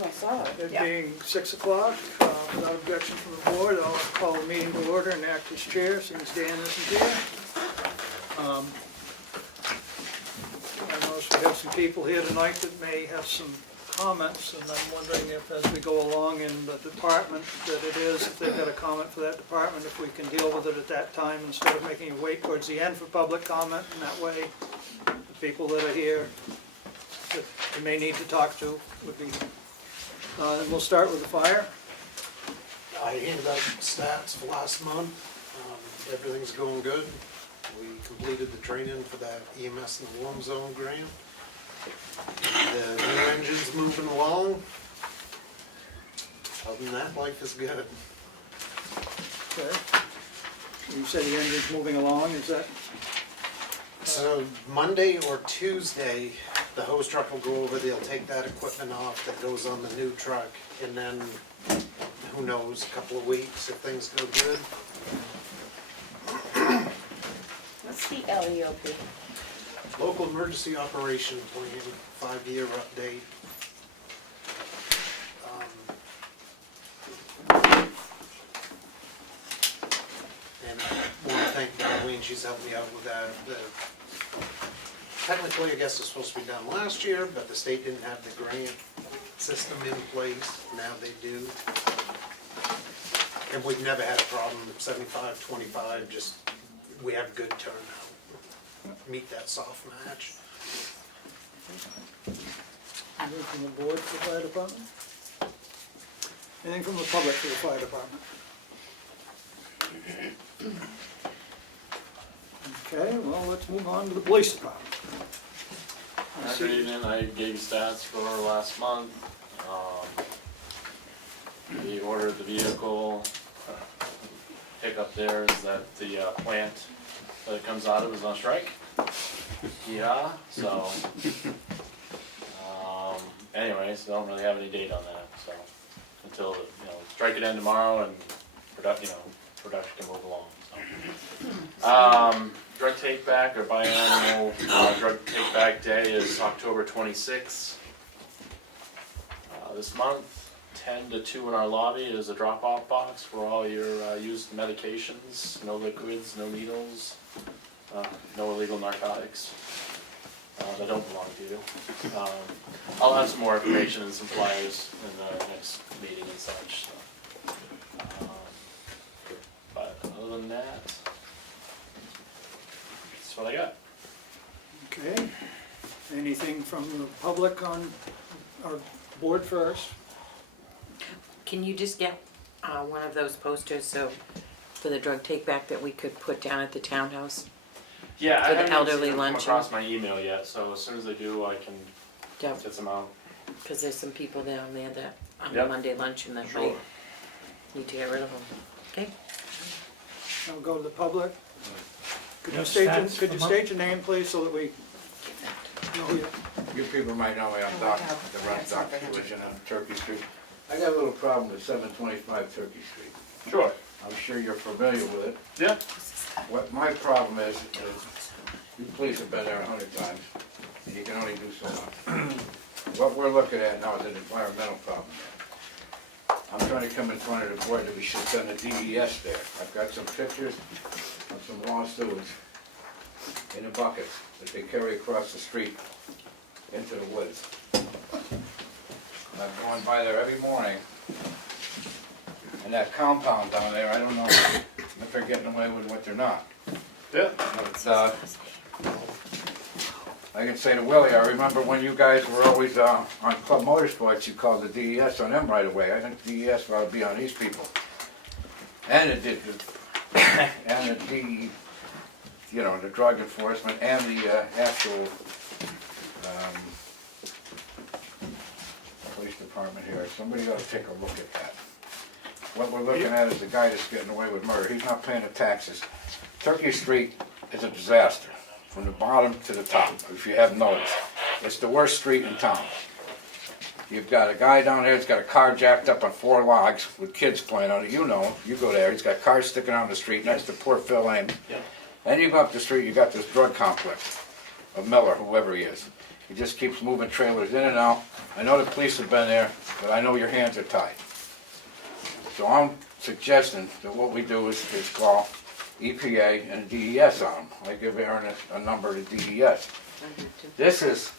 I saw it. It Yeah. being 6 o'clock, without objection from the board, I'll call the meeting to order and act as chair since Dan isn't here. I notice we have some people here tonight that may have some comments, and I'm wondering if, as we go along in the department, that it is, if they've got a comment for that department, if we can deal with it at that time instead of making you wait towards the end for public comment, and that way, the people that are here that you may need to talk to would be, and we'll start with the fire. I handed out stats for last month. Everything's going good. We completed the training for that EMS in the warm zone grant. The new engine's moving along. Other than that, life is good. Okay. You said the engine's moving along, is that? So Monday or Tuesday, the hose truck will go over, they'll take that equipment off that goes on the new truck, and then, who knows, a couple of weeks if things go good. What's the LEOP? Local Emergency Operation Plan, 5-year update. And I want to thank Darlene, she's helped me out with that. Technically, I guess it's supposed to be done last year, but the state didn't have the grant system in place. Now they do. And we've never had a problem, 75-25, just, we have good turnout. Meet that soft match. Anything from the board for the fire department? Anything from the public for the fire department? Okay, well, let's move on to the police department. Good evening, I gave stats for last month. We ordered the vehicle. Pickup there is that the plant that it comes out of is on strike. Yeah, so, anyways, don't really have any date on that, so, until, strike could end tomorrow and production can move along, so. Drug take back or biannual drug take back day is October 26th. This month, 10 to 2 in our lobby is a drop-off box for all your used medications, no liquids, no needles, no illegal narcotics that don't belong to you. I'll have some more information and some flyers in the next meeting and such. So. But other than that, that's what I got. Okay, anything from the public on our board first? Can you just get one of those posters for the drug take back that we could put down at the townhouse? Yeah, For I the haven't elderly come luncheon. across my email yet, so as soon as I do, I can Yep, get some out. because there's some people down there that, on the Yep. Monday luncheon that Sure. might need to get rid of them. Okay? I'll go to the public. Could you Yes, state that's could you the state your name, please, so that we know who you are? You people might know me, I'm Doc, the rent Doc, religion on Turkey Street. I got a little problem with 725 Turkey Street. Sure. I'm sure you're familiar with it. Yeah. What my problem is you police have been there 100 times, and you can only do so much. What we're looking at now is an environmental problem. I'm trying to come in front of the board that we should send a DES there. I've got some pictures of some raw sewage in the buckets that they carry across the street into the woods. I'm going by there every morning, and that compound down there, I don't know if they're getting away with what they're not. Yeah. But, I can say to Willie, I remember when you guys were always on Club Motorsports, you called the DES on them right away. I think the DES ought to be on these people. And it did, and the the drug enforcement and the actual police department here. Somebody ought to take a look at that. What we're looking at is the guy that's getting away with murder. He's not paying the taxes. Turkey Street is a disaster, from the bottom to the top, if you haven't noticed. It's the worst street in town. You've got a guy down there that's got a car jacked up on 4 logs with kids playing on it. You know him. You go there. He's got cars sticking out on the street, and that's the poor Phil Ames. Yeah. Then you go up the street, you got this drug complex of Miller, whoever he is. He just keeps moving trailers in and out. I know the police have been there, but I know your hands are tied. So I'm suggesting that what we do is call EPA and DES on them. I give Aaron a number to DES. This is,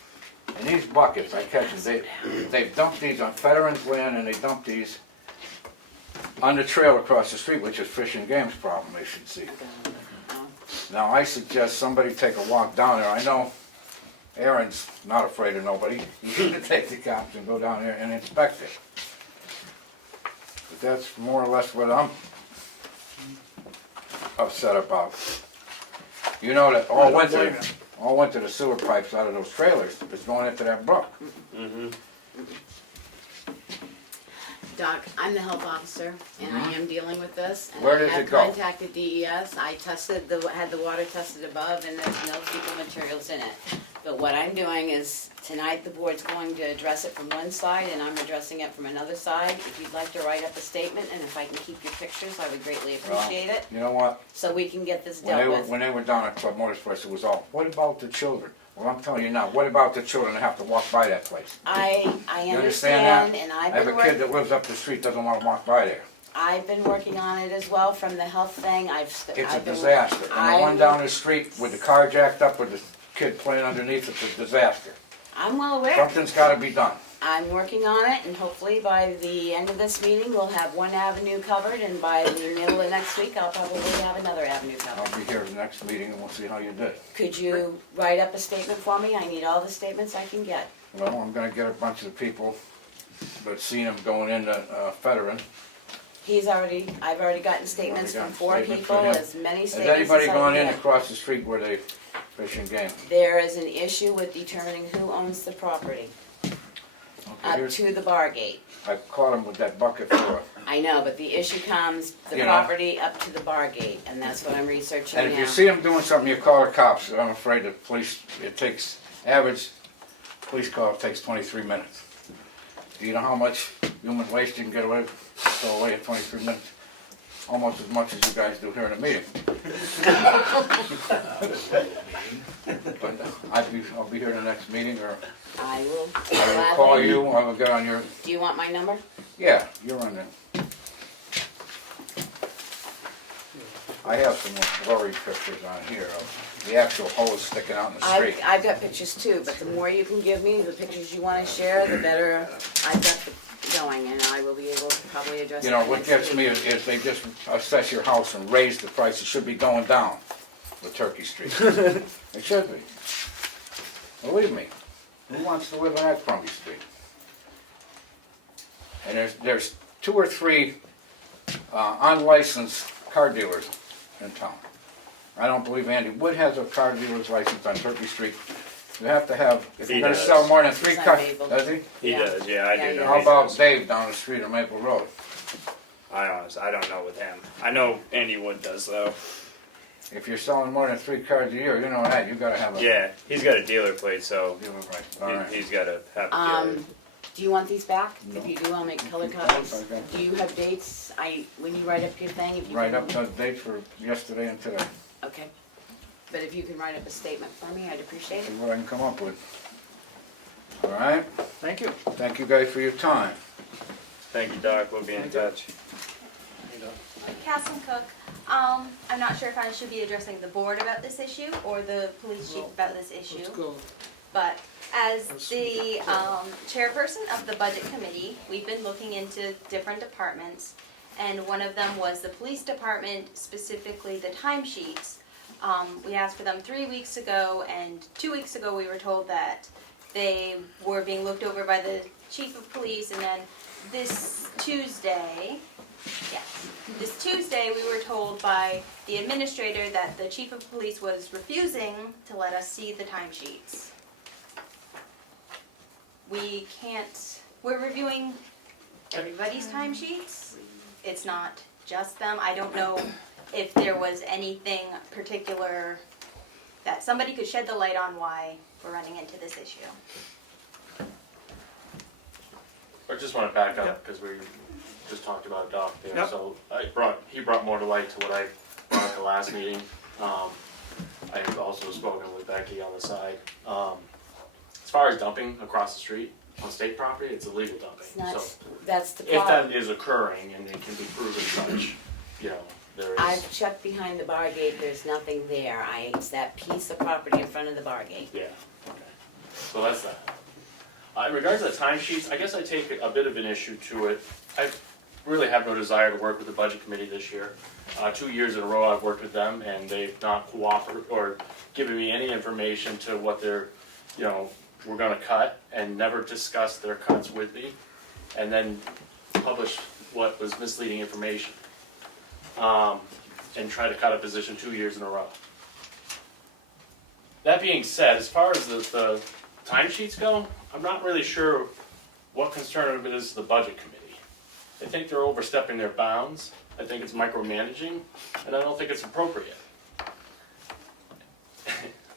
in these buckets, I catch it, they've dumped these on veterans' land and they dump these on the trail across the street, which is Fish and Game's problem, they should see. Now, I suggest somebody take a walk down there. I know Aaron's not afraid of nobody. He's gonna take the cops and go down there and inspect it. But that's more or less what I'm upset about. You know that all winter the sewer pipes out of those trailers is going into that brook. Doc, I'm the health officer, and I am dealing with this. And Where does it go? I have contacted DES. I had the water tested above, and there's no fecal materials in it. But what I'm doing is, tonight the board's going to address it from one side, and I'm addressing it from another side. If you'd like to write up a statement, and if I can keep your pictures, I would greatly appreciate it, You know what? so we can get this When dealt with. they were down at Club Motorsports, it was all, what about the children? Well, I'm telling you now, what about the children that have to walk by that place? I You understand, that? and I have a kid that lives up the street, doesn't want to walk by there. I've been working on it as well from the health thing. It's a disaster. And the one down the street with the car jacked up with the kid playing underneath, it's a disaster. I'm well aware. Something's gotta be done. I'm working on it, and hopefully by the end of this meeting, we'll have one avenue covered, and by the middle of next week, I'll probably have another avenue covered. I'll be here the next meeting and we'll see how you did. Could you write up a statement for me? I need all the statements I can get. Well, I'm gonna get a bunch of the people that seen him going into Veteran. I've already gotten statements from gotten 4 statements people, from him. as many Has statements as I anybody can gone in get. across the street where they fish and game? There is an issue with determining who owns the property, Okay, up here's, to the bar gate. I caught him with that bucket full of. I know, but the issue comes, the You know. property up to the bar gate, and that's what I'm researching now. And if you see them doing something, you call the cops. I'm afraid the police, average police call takes 23 minutes. Do you know how much human waste you can get away, throw away in 23 minutes? Almost as much as you guys do here in a meeting. But I'll be here in the next meeting, or I will I will call gladly. you, I will get on your, Do you want my number? yeah, you're on there. I have some blurry pictures on here of the actual hose sticking out in the street. I've got pictures too, but the more you can give me, the pictures you want to share, the better I've got going, and I will be able to probably address it You know, next what gets week. me is they just assess your house and raise the price. It should be going down with Turkey Street. It should be. Believe me. Who wants to live on that crummy street? And there's 2 or 3 unlicensed car dealers in town. I don't believe Andy Wood has a car dealer's license on Turkey Street. You have to have, if He you're gonna does. sell more than 3 He's not cars, able. does he? He Yeah. does, yeah, I Yeah, do he know. How he about does. Dave down the street on Maple Road? I don't know with him. I know Andy Wood does though. If you're selling more than 3 cars a year, you know that, you gotta have a Yeah, he's got a dealer plate, so dealer right. All right. he's got to have a dealer. Do you want these back? No. If you do, I'll make color Keep copies. those, okay. Do you have dates? When you write up your thing, if you Write can. up the date for yesterday and today, Okay. But if you can write up a statement for me, I'd appreciate see it. what I can come up with. All right, Thank you. thank you guys for your time. Thank you, Doc. We'll be in touch. Castle Cook, I'm not sure if I should be addressing the board about this issue or the police chief about this issue. Let's go. But as the chairperson of the budget committee, we've been looking into different departments. And one of them was the police department, specifically the timesheets. We asked for them 3 weeks ago, and 2 weeks ago we were told that they were being looked over by the chief of police, and then this Tuesday, we were told by the administrator that the chief of police was refusing to let us see the timesheets. We're reviewing everybody's timesheets. It's not just them. I don't know if there was anything particular that somebody could shed the light on why we're running into this issue. I just want to back up because we just talked about Doc there. Yep. So he brought more to light to what I brought at the last meeting. I've also spoken with Becky on the side. As far as dumping across the street on state property, it's illegal dumping. It's not, So that's the if problem. that is occurring and it can be proven such, you know, there is. I've checked behind the bar gate, there's nothing there. It's that piece of property in front of the bar gate. Yeah, okay. So that's that. In regards to the timesheets, I guess I take a bit of an issue to it. I really have no desire to work with the budget committee this year. 2 years in a row I've worked with them and they've not cooperated or given me any information to what they're, you know, we're gonna cut, and never discussed their cuts with me, and then published what was misleading information. And try to cut a position 2 years in a row. That being said, as far as the timesheets go, I'm not really sure what concern of it is to the budget committee. I think they're overstepping their bounds. I think it's micromanaging, and I don't think it's appropriate.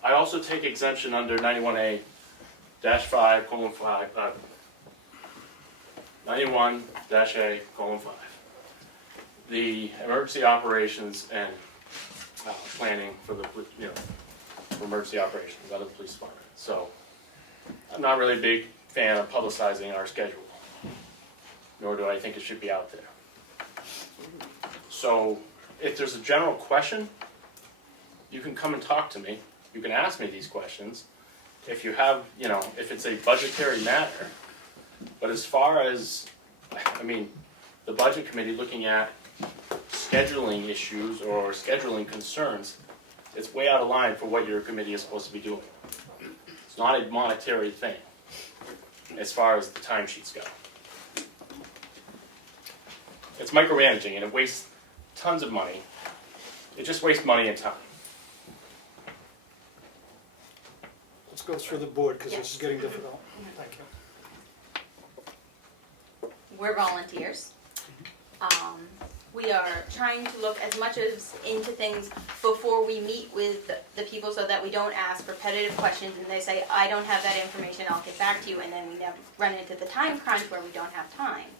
I also take exemption under 91A-5:5, 91-A:5. The emergency operations and planning for the, you know, for emergency operations out of the police department. So I'm not really a big fan of publicizing our schedule, nor do I think it should be out there. So if there's a general question, you can come and talk to me. You can ask me these questions. If you have, you know, if it's a budgetary matter. But as far as, I mean, the budget committee looking at scheduling issues or scheduling concerns, it's way out of line for what your committee is supposed to be doing. It's not a monetary thing as far as the timesheets go. It's micromanaging and it wastes tons of money. It just wastes money and time. Let's go through the board, because this is getting difficult. Thank you. We're volunteers. We are trying to look as much as into things before we meet with the people so that we don't ask repetitive questions and they say, I don't have that information, I'll get back to you, and then we never run into the time crunch where we don't have time.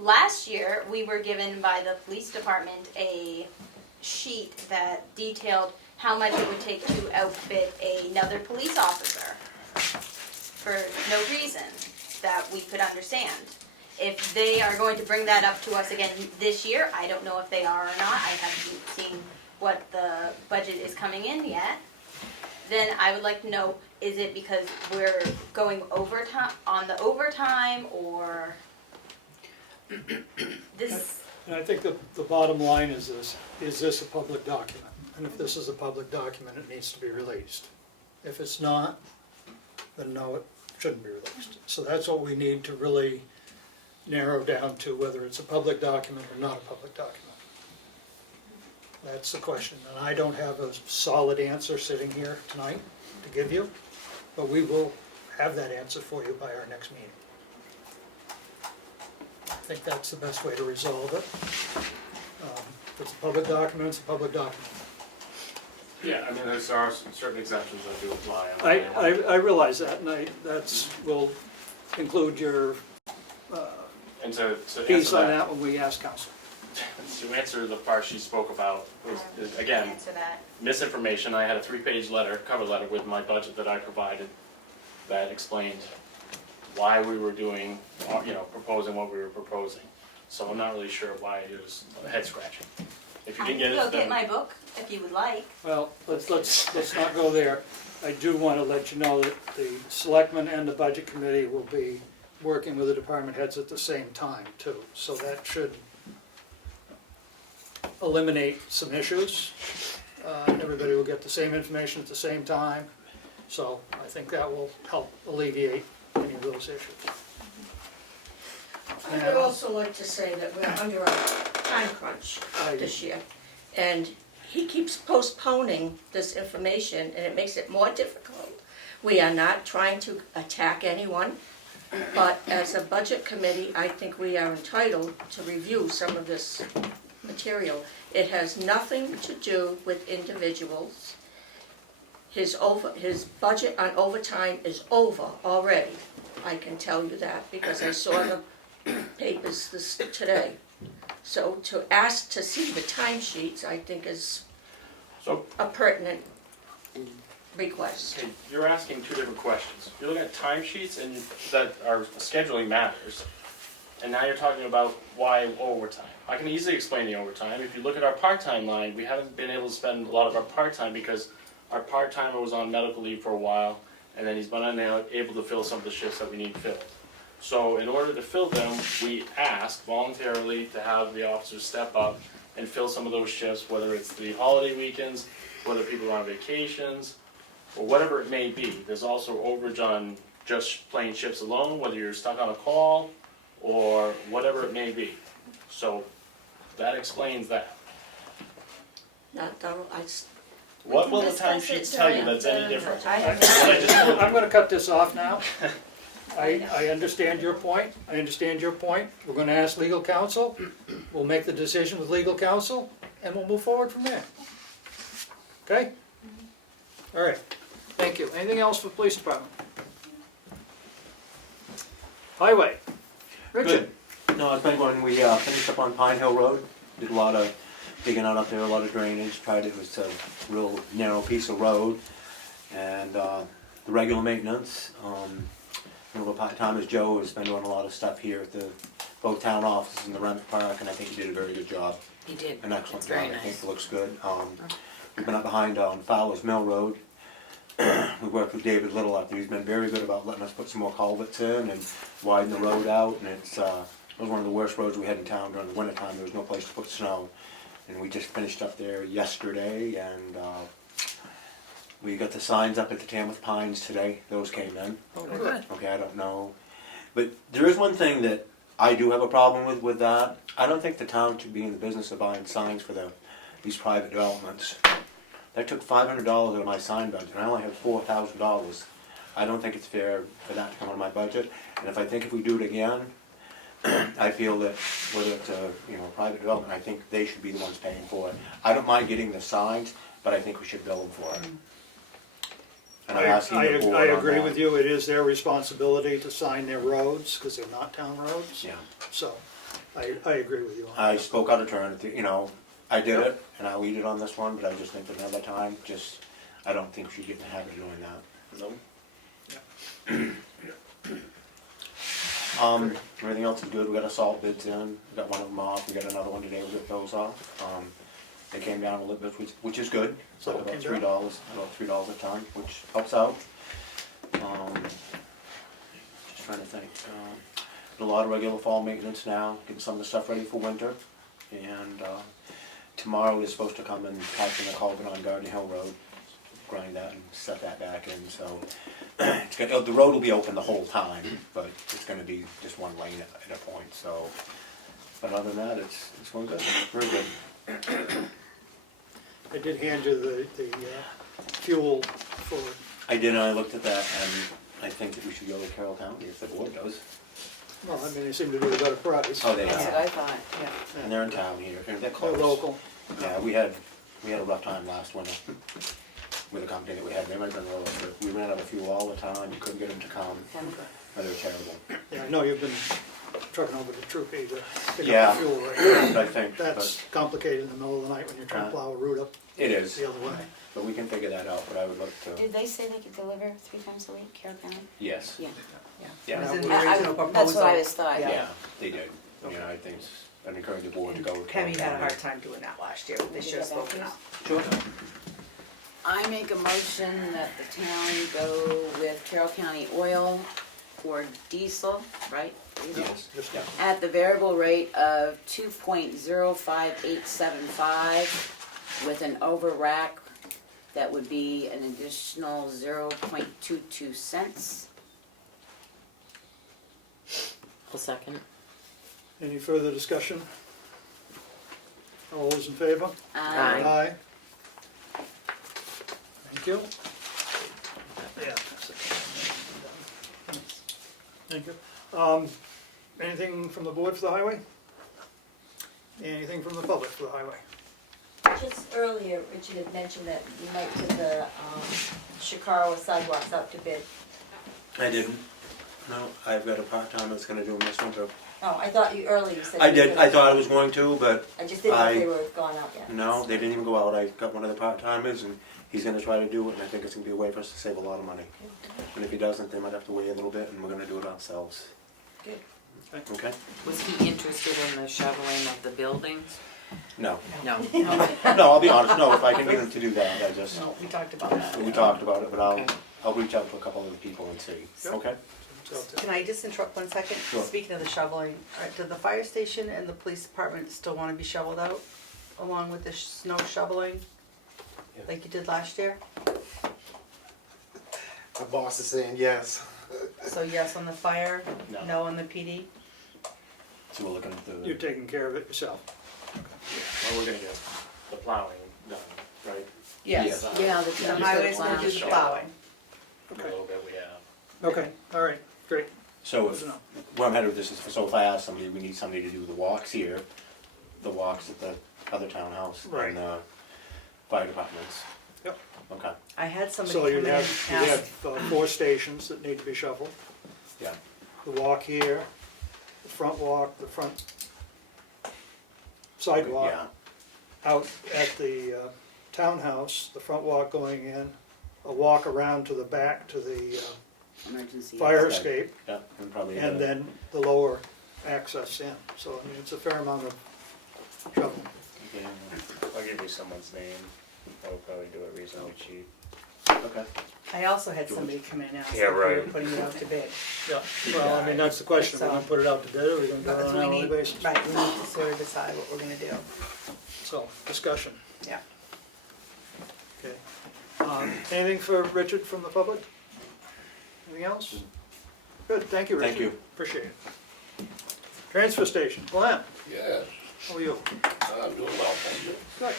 Last year, we were given by the police department a sheet that detailed how much it would take to outfit another police officer for no reason that we could understand. If they are going to bring that up to us again this year, I don't know if they are or not. I haven't seen what the budget is coming in yet. Then I would like to know, is it because we're going overtime on the overtime, or this? And I think the bottom line is this a public document? And if this is a public document, it needs to be released. If it's not, then no, it shouldn't be released. So that's what we need to really narrow down to, whether it's a public document or not a public document. That's the question, and I don't have a solid answer sitting here tonight to give you, but we will have that answer for you by our next meeting. I think that's the best way to resolve it. If it's a public document, it's a public document. Yeah, I mean, there are certain exemptions that do apply. I realize that, and we'll include your And to piece answer on that, that when we ask council. to answer the part she spoke about, is again, Answer that. misinformation. I had a 3-page cover letter with my budget that I provided that explained why we were doing, proposing what we were proposing. So I'm not really sure why it was head scratching. If you didn't get it, Go get then my book if you would like. Well, let's not go there. I do want to let you know that the selectmen and the budget committee will be working with the department heads at the same time too. So that should eliminate some issues. Everybody will get the same information at the same time. So I think that will help alleviate any of those issues. I would also like to say that we're under a time crunch this year. And he keeps postponing this information and it makes it more difficult. We are not trying to attack anyone, but as a budget committee, I think we are entitled to review some of this material. It has nothing to do with individuals. His budget on overtime is over already. I can tell you that because I saw the papers today. So to ask to see the timesheets, I think is so a pertinent request. Okay, you're asking two different questions. You're looking at timesheets and that are scheduling matters. And now you're talking about why overtime. I can easily explain the overtime. If you look at our part-time line, we haven't been able to spend a lot of our part-time because our part-timer was on medical leave for a while, and then he's been unable to fill some of the shifts that we need filled. So in order to fill them, we asked voluntarily to have the officers step up and fill some of those shifts, whether it's the holiday weekends, whether people are on vacations, or whatever it may be. There's also overage on just plain shifts alone, whether you're stuck on a call or whatever it may be. So that explains that. Not thorough, I s- What will the discuss it timesheets tell you during that's any the- different? I What I just told you. I'm gonna cut this off now. I understand your point, We're gonna ask legal counsel, we'll make the decision with legal counsel, and we'll move forward from there. Okay? All right, thank you. Anything else for the police department? Highway. Richard? No, it's been when we finished up on Pine Hill Road, did a lot of digging out up there, a lot of drainage, it was a real narrow piece of road. And the regular maintenance, one of our part-timers, Joe, has been doing a lot of stuff here at the, both town offices and the rent park, and I think he did a very good job. He did. An excellent It's very job, I think nice. it looks good. We've been up behind on Fowler's Mill Road. We worked with David Little up there, he's been very good about letting us put some more culverts in and widen the road out, and it was one of the worst roads we had in town during the winter time. There was no place to put snow. And we just finished up there yesterday, and we got the signs up at the Tamworth Pines today, those came in. Oh, good. Okay, I don't know. But there is one thing that I do have a problem with that. I don't think the town should be in the business of buying signs for these private developments. That took $500 out of my sign budget, and I only have $4,000. I don't think it's fair for that to come out of my budget. And if we do it again, I feel that whether it's a private development, I think they should be the ones paying for it. I don't mind getting the signs, but I think we should bill them for it. And I'm asking the board I on agree that. with you, it is their responsibility to sign their roads, because they're not town roads. Yeah. So, I agree with you on I that. spoke out of turn, I did it, and I'll lead it on this one, but I just think another time, I don't think we should get in the habit of doing that. Everything else is good, we got our salt bids in, we got one of them off, we got another one today, we'll get those off. They came down a little bit, which is good, it's like Salt about came $3 a ton, which helps out. Just trying to think, did a lot of regular fall maintenance now, getting some of the stuff ready for winter. And tomorrow they're supposed to come and patch in the culvert on Garden Hill Road, grind that and set that back in, so. The road will be open the whole time, but it's gonna be just one lane at a point, so. But other than that, it's going good, very good. I did hand you the fuel for, I did, and I looked at that, and I think that we should go to Carroll County if the board does. well, I mean, they seem to do a better price. Oh, they That's what are, I thought, yeah. and they're in town here, and they're They're close. local. Yeah, we had a rough time last winter with the company that we had. They might have been lower, but we ran out of fuel all the time. You couldn't get them to come. They were terrible. Yeah, I know you've been trucking over to Troop E to pick Yeah. up the fuel right now. But I think, That's complicated in the middle of the night when you're trying to plow a route up it is, the other way. but we can figure that out. But I would look to, Did they say they could deliver 3 times a week, Carroll County? yes, Yeah. yeah, Was in the I- original That's what I proposal. was thought. yeah, they did. Yeah, I think I'd encourage the board to go with Carroll Kemi had a hard County. time doing that last year, they should have spoken up. Sure. I make a motion that the town go with Carroll County Oil for diesel, right? Diesel? Yes, Just- yeah. At the variable rate of 2.05875 with an over-rack that would be an additional 0.22 cents. I'll second. Any further discussion? All those in favor? Aye. Thank you. Yeah. Thank you. Anything from the board for the highway? Anything from the public for the highway? Just earlier, Richard had mentioned that you might put the Chicago sidewalks out to bid. I didn't. No, I've got a part-timer that's gonna do them this winter. Oh, I thought you earlier said. I you did, could- I thought I was going to, but I just didn't know if I- they were gone out yet. no, they didn't even go out. I got one of the part-timers and he's gonna try to do it, and I think it's gonna be a way for us to save a lot of money. And if he doesn't, they might have to wait a little bit, and we're gonna do it ourselves. Good. Okay? Was he interested in the shoveling of the buildings? No. No. No, I'll be honest, no, if I can get him to do that, I just, No, we talked about that. we talked about it, but Okay. I'll reach out to a couple other people and see, okay? So, Can I just interrupt 1 second? Sure. Speaking of the shoveling, do the fire station and the police department still want to be shoveled out along with the snow shoveling? Like you did last year? My boss is saying yes. So yes on the fire, No. no on the PD? So we're looking at you're the, taking care of it yourself. Well, we're gonna get the plowing done, right? Yes. Yeah, the The highway's gonna do the plowing. A Okay, little bit we have. okay, all right, great. so Good if, to know. where I'm headed with this is, so if I ask somebody, we need somebody to do the walks here, the walks at the other townhouse, Right. and the fire departments. Yep. Okay, I had somebody So come you in and have, ask, 4 stations that need to be shoveled. yeah, The walk here, the front walk, the front sidewalk, yeah, out at the townhouse, the front walk going in, a walk around to the back to the Emergency. fire Okay. escape, yeah, and probably. and then the lower access in. So, I mean, it's a fair amount of shoveling. Yeah, I'll give you someone's name. I'll probably do it reasonably cheap. okay. I also had somebody come in and ask if Yeah, we were right. putting it out to bid. Yeah, well, I mean, that's the question, we're gonna put it out to bid, or we're gonna do it But on we an hourly need, basis? right, we need to sort of decide what we're gonna do. So, discussion. Yeah. Okay. Anything for Richard from the public? Anything else? Good, thank you, Richard. Thank you. Appreciate it. Transfer station, Glenn, Yes, how are you? I'm doing well, thank you. Good.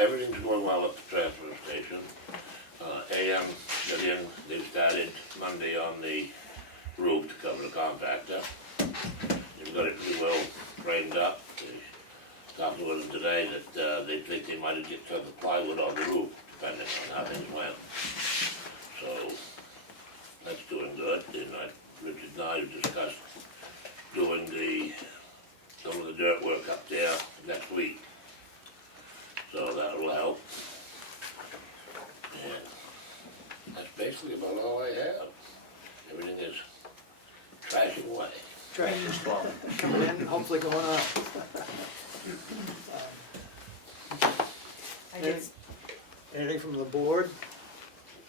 Everything's going well at the transfer station. AM got in, they started Monday on the roof to cover the compactor. They've got it pretty well framed up. They talked to them today that they think they might get some plywood on the roof, depending on how things went. So, that's doing good. And Richard and I discussed doing some of the dirt work up there next week. So that will help. And that's basically about all I have. Everything is trashing away. Trash is coming in, hopefully going up. I did, Anything from the board?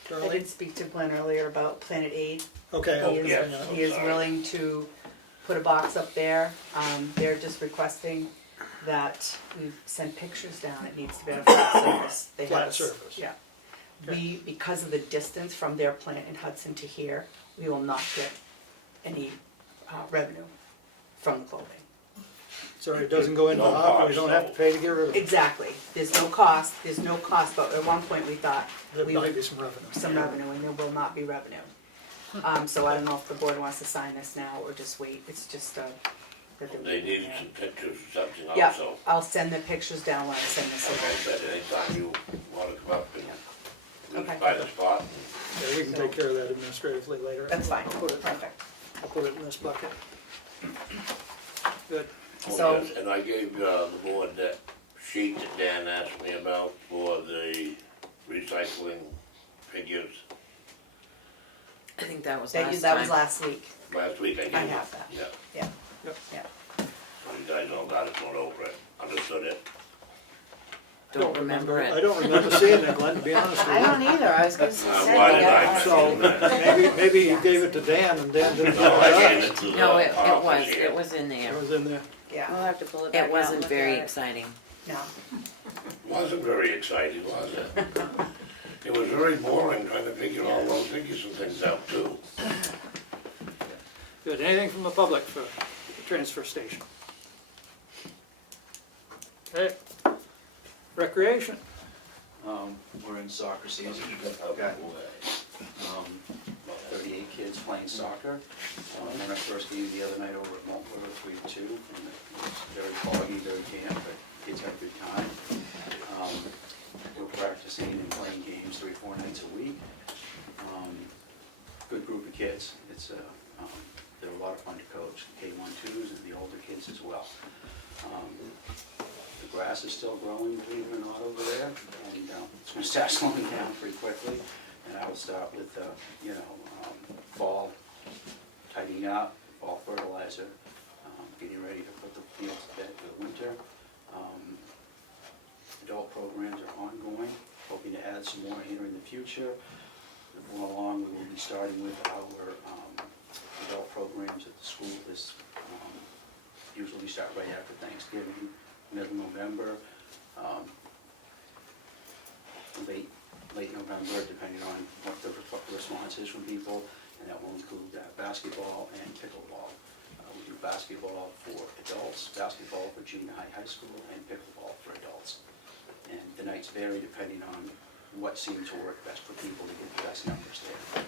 I Charlie? did speak to Glenn earlier about Planet Aid. Okay. He is, yes, I'm he is sorry. willing to put a box up there. They're just requesting that we send pictures down. It needs to be on a flat surface. They Flat have us- surface. Yeah. We, because of the distance from their plant in Hudson to here, we will not get any revenue from the clothing. So it doesn't go into the No hopper, we cost, don't have to pay to get rid of it. Exactly. There's no cost, but at one point we thought There we might would be some revenue. some revenue, and there will not be revenue. So I don't know if the board wants to sign this now or just wait, it's just, that they're They waiting needed there. some pictures or something Yeah, also. I'll send the pictures down when I send this Okay, along. but anytime you wanna come up and Okay. find a spot, Yeah, we can take care of that administratively later. That's fine, I'll put it in this bucket. Good. oh So- yes, and I gave the board that sheet that Dan asked me about for the recycling figures. I think that was That last that was time. last week, Last week I gave I it. have that. Yeah, yeah, Yep. yeah. so you guys all got it, going over it, understood it. Don't remember I it. don't remember seeing it, Glenn, to be honest with I you. don't either, I was gonna say. Why did I So, maybe you gave it to Dan and Dan didn't give it No, I to gave us. it to No, the it office was, here. it was in there. It was in there. We'll Yeah, have to pull it back out It and wasn't look very at it. exciting. no, Wasn't very exciting, was it? It was very boring trying to figure all those figures and things out too. Good, anything from the public for the transfer station? Okay, recreation. We're in soccer season, we've got 38 kids playing soccer. Won our first game the other night over at Montclair, 3-2, and it was very foggy, very damp, but kids had a good time. We're practicing and playing games 3 or 4 nights a week. Good group of kids. It's twos and the older kids as well. The grass is still growing, believe it or not, over there, and it's going to start slowing down pretty quickly. And I will start with, fall tidying up, fall fertilizer, getting ready to put the fields to bed for the winter. Adult programs are ongoing, hoping to add some more here in the future. Before long, we will be starting with our adult programs at the school. This usually start right after Thanksgiving, mid-November, late November, depending on what the response is from people, and that will include basketball and pickleball. We do basketball for adults, basketball for junior high school, and pickleball for adults. And the nights vary depending on what seems to work best for people to get the best numbers there.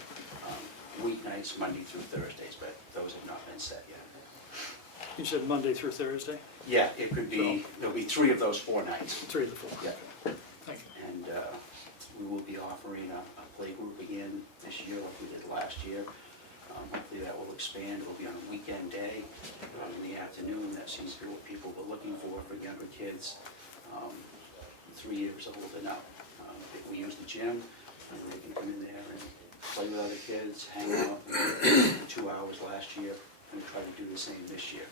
Weeknights, Monday through Thursdays, but those have not been set yet. You said Monday through Thursday? Yeah, it could be, there'll be 3 of those 4 nights. 3 of the 4. Yeah. Thank you. And we will be offering a play group again this year like we did last year. Hopefully that will expand. It will be on a weekend day in the afternoon. That seems to be what people were looking for younger kids, 3 years old and up. We use the gym, and they can come in there and play with other kids, hang out. 2 hours last year, and try to do the same this year.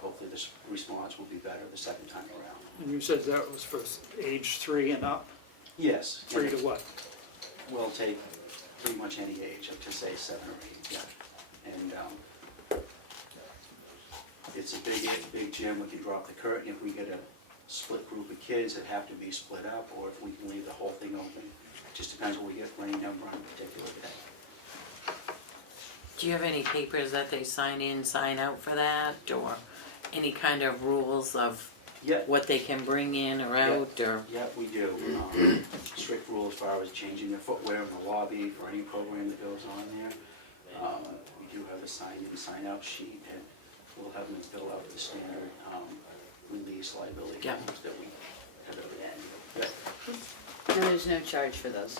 Hopefully this response will be better the second time around. And you said that was for age 3 and up? Yes. 3 to what? We'll take pretty much any age, up to say 7 or 8, yeah. And it's a big gym. We can drop the curtain if we get a split group of kids that have to be split up, or if we can leave the whole thing open. It just depends what we get for any number on a particular day. Do you have any papers that they sign in, sign out for that, or any kind of rules of Yeah. what they can bring in or out, or? Yeah, we do. Strict rule as far as changing their footwear in the lobby for any program that goes on there. We do have a sign-in, sign-out sheet, and we'll have them fill out the standard release liability Yeah. forms that we have every annual. And there's no charge for those?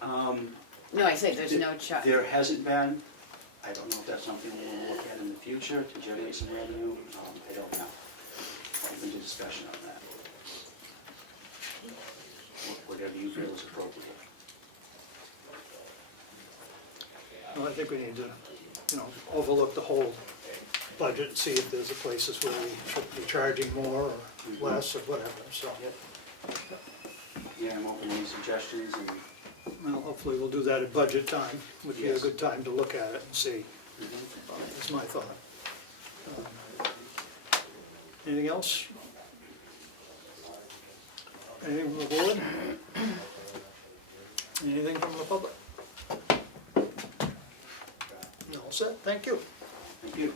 No, I say there's no charge. There hasn't been. I don't know if that's something we'll look at in the future to generate some revenue. I don't know. Open to discussion on that. Whatever you feel is appropriate. Well, I think we need to, overlook the whole budget and see if there's places where we should be charging more or less or whatever, so. Yeah, I'm open to any suggestions, and Well, hopefully we'll do that at budget time. Would be a Yes. good time to look at it and see. That's my thought. Anything else? Anything from the board? Anything from the public? You all set? Thank you. thank you.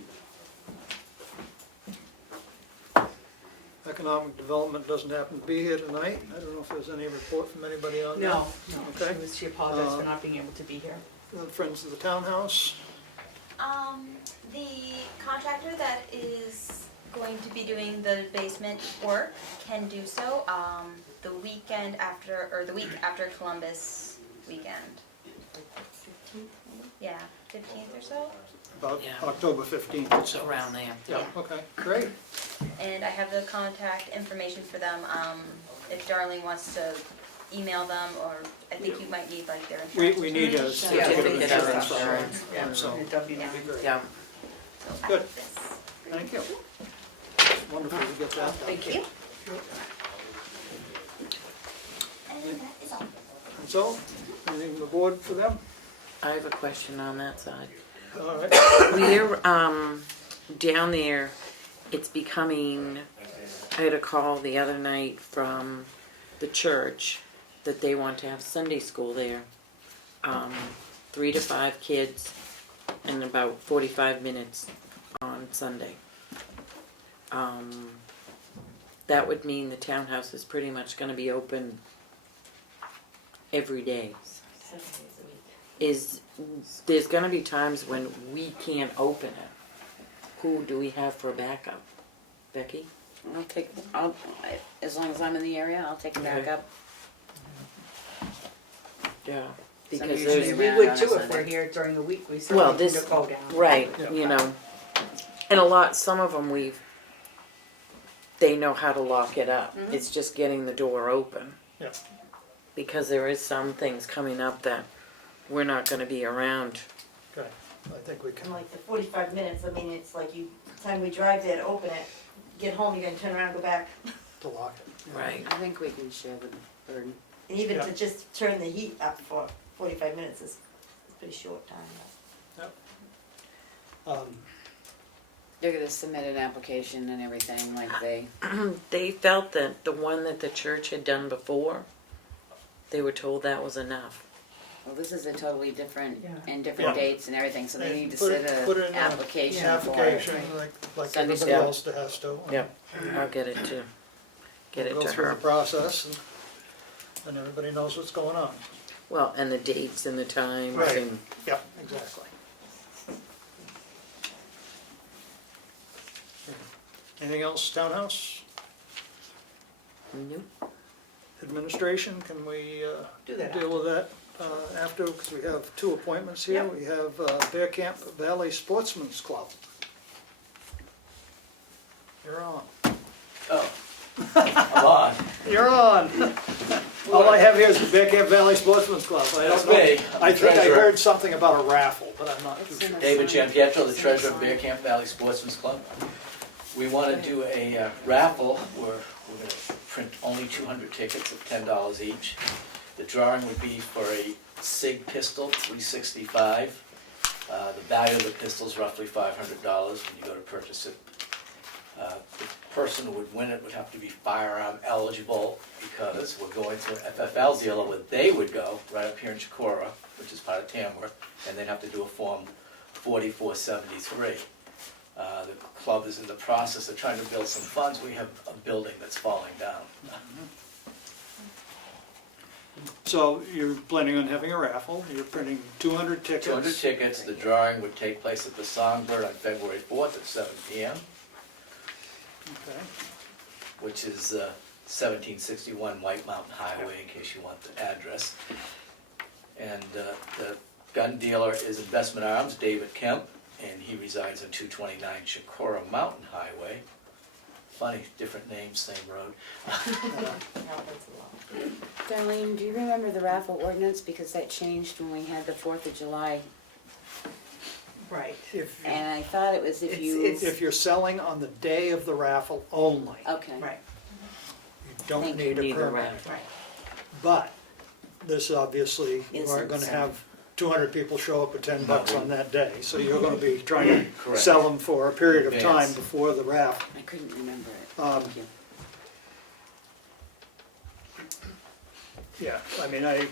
Economic Development doesn't happen to be here tonight. I don't know if there's any report from anybody on that. No, Okay. she apologized for not being able to be here. Friends of the Townhouse? The contractor that is going to be doing the basement work can do so, the weekend after, or the week after Columbus weekend. Yeah, 15th or so. About Yeah. October 15th or so. Around there. Yeah, okay, great. And I have the contact information for them, if Darlene wants to email them, or I think you might need like their insurance. We need a information. certificate of Certificate of insurance. insurance, Yeah, So, and W9. that'd be great. Yeah. So I Good. have this. Thank you. Wonderful to get that done. Thank you. And that is all. And so, anything from the board for them? I have a question on that side. All right. We're, down there, it's becoming, I had a call the other night from the church that they want to have Sunday school there. 3 to 5 kids and about 45 minutes on Sunday. That would mean the townhouse is pretty much gonna be open every day. There's gonna be times when we can't open it. Who do we have for backup? Becky? As long as I'm in the area, I'll take a Okay. backup. Yeah. Because Because usually there's, We around would on a too if Sunday. we're here during the week, we well, certainly need this, to go down. right, Yeah. you know, And some of them they know how to lock it up. It's just getting the door open. Yeah. Because there is some things coming up that we're not gonna be around. Okay, I think we And can, like the 45 minutes, I mean, it's like time we drive there to open it, get home, you're gonna turn around and go back. to lock it. Right. I think we can share the burden. And even Yeah. to just turn the heat up for 45 minutes is a pretty short time. They're gonna submit an application and everything like They felt that the one that the church had done before, they were told that was enough. well, this is a totally different, Yeah. and different Yeah. dates and everything, so they need to Put set it- put it an in a application for it. application like Sunday everybody school. else has to. Yep, I'll get it to Go through her. the process and everybody knows what's going on. Well, and the dates and the times Right. and Yep, exactly. Anything else, townhouse? nope. Administration, can we Do that deal with that after, because we have two appointments here. Yep. We have Bear Camp Valley Sportsman's Club. You're on. Oh, I'm on. You're on. All I have here is the Bear Camp Valley Sportsman's Club. I don't That's know. me. I think I Treasurer. heard something about a raffle, but I'm not too It's in sure. a David sign. Giampietro, the It's in a treasurer of sign. Bear Camp Valley Sportsman's Club. We want to do a raffle where we're going to print only 200 tickets at $10 each. The drawing would be for a SIG pistol, 365. The value of the pistol is roughly $500 when you go to purchase it. The person who would win it would have to be firearm eligible because we're going to an FFL dealer where they would go right up here in Chicora, which is part of Tamworth, and they'd have to do a Form 4473. The club is in the process of trying to build some funds. We have a building that's falling down. So you're planning on having a raffle, you're printing 200 tickets. 200 tickets. The drawing would take place at the Songbird on February 4th at 7 p.m., Okay. which is 1761 White Mountain Highway, in case you want the address. And the gun dealer is Investment Arms, David Kemp, and he resides on 229 Chicora Mountain Highway. Funny, different names, same road. Darlene, do you remember the raffle ordinance, because that changed when we had the 4th of July? Right. If you- And I thought it was if It's- you, it's- If you're selling on the day of the raffle only, okay. Right, you don't Thank need a Need a permit. raffle. right. But this obviously, you Isn't aren't gonna so. have 200 people show up at $10 No. on that day. So you're gonna be trying to Correct. sell them for a period of time Advance. before the raffle. I couldn't remember it. Um, Thank you. Yeah, I mean, I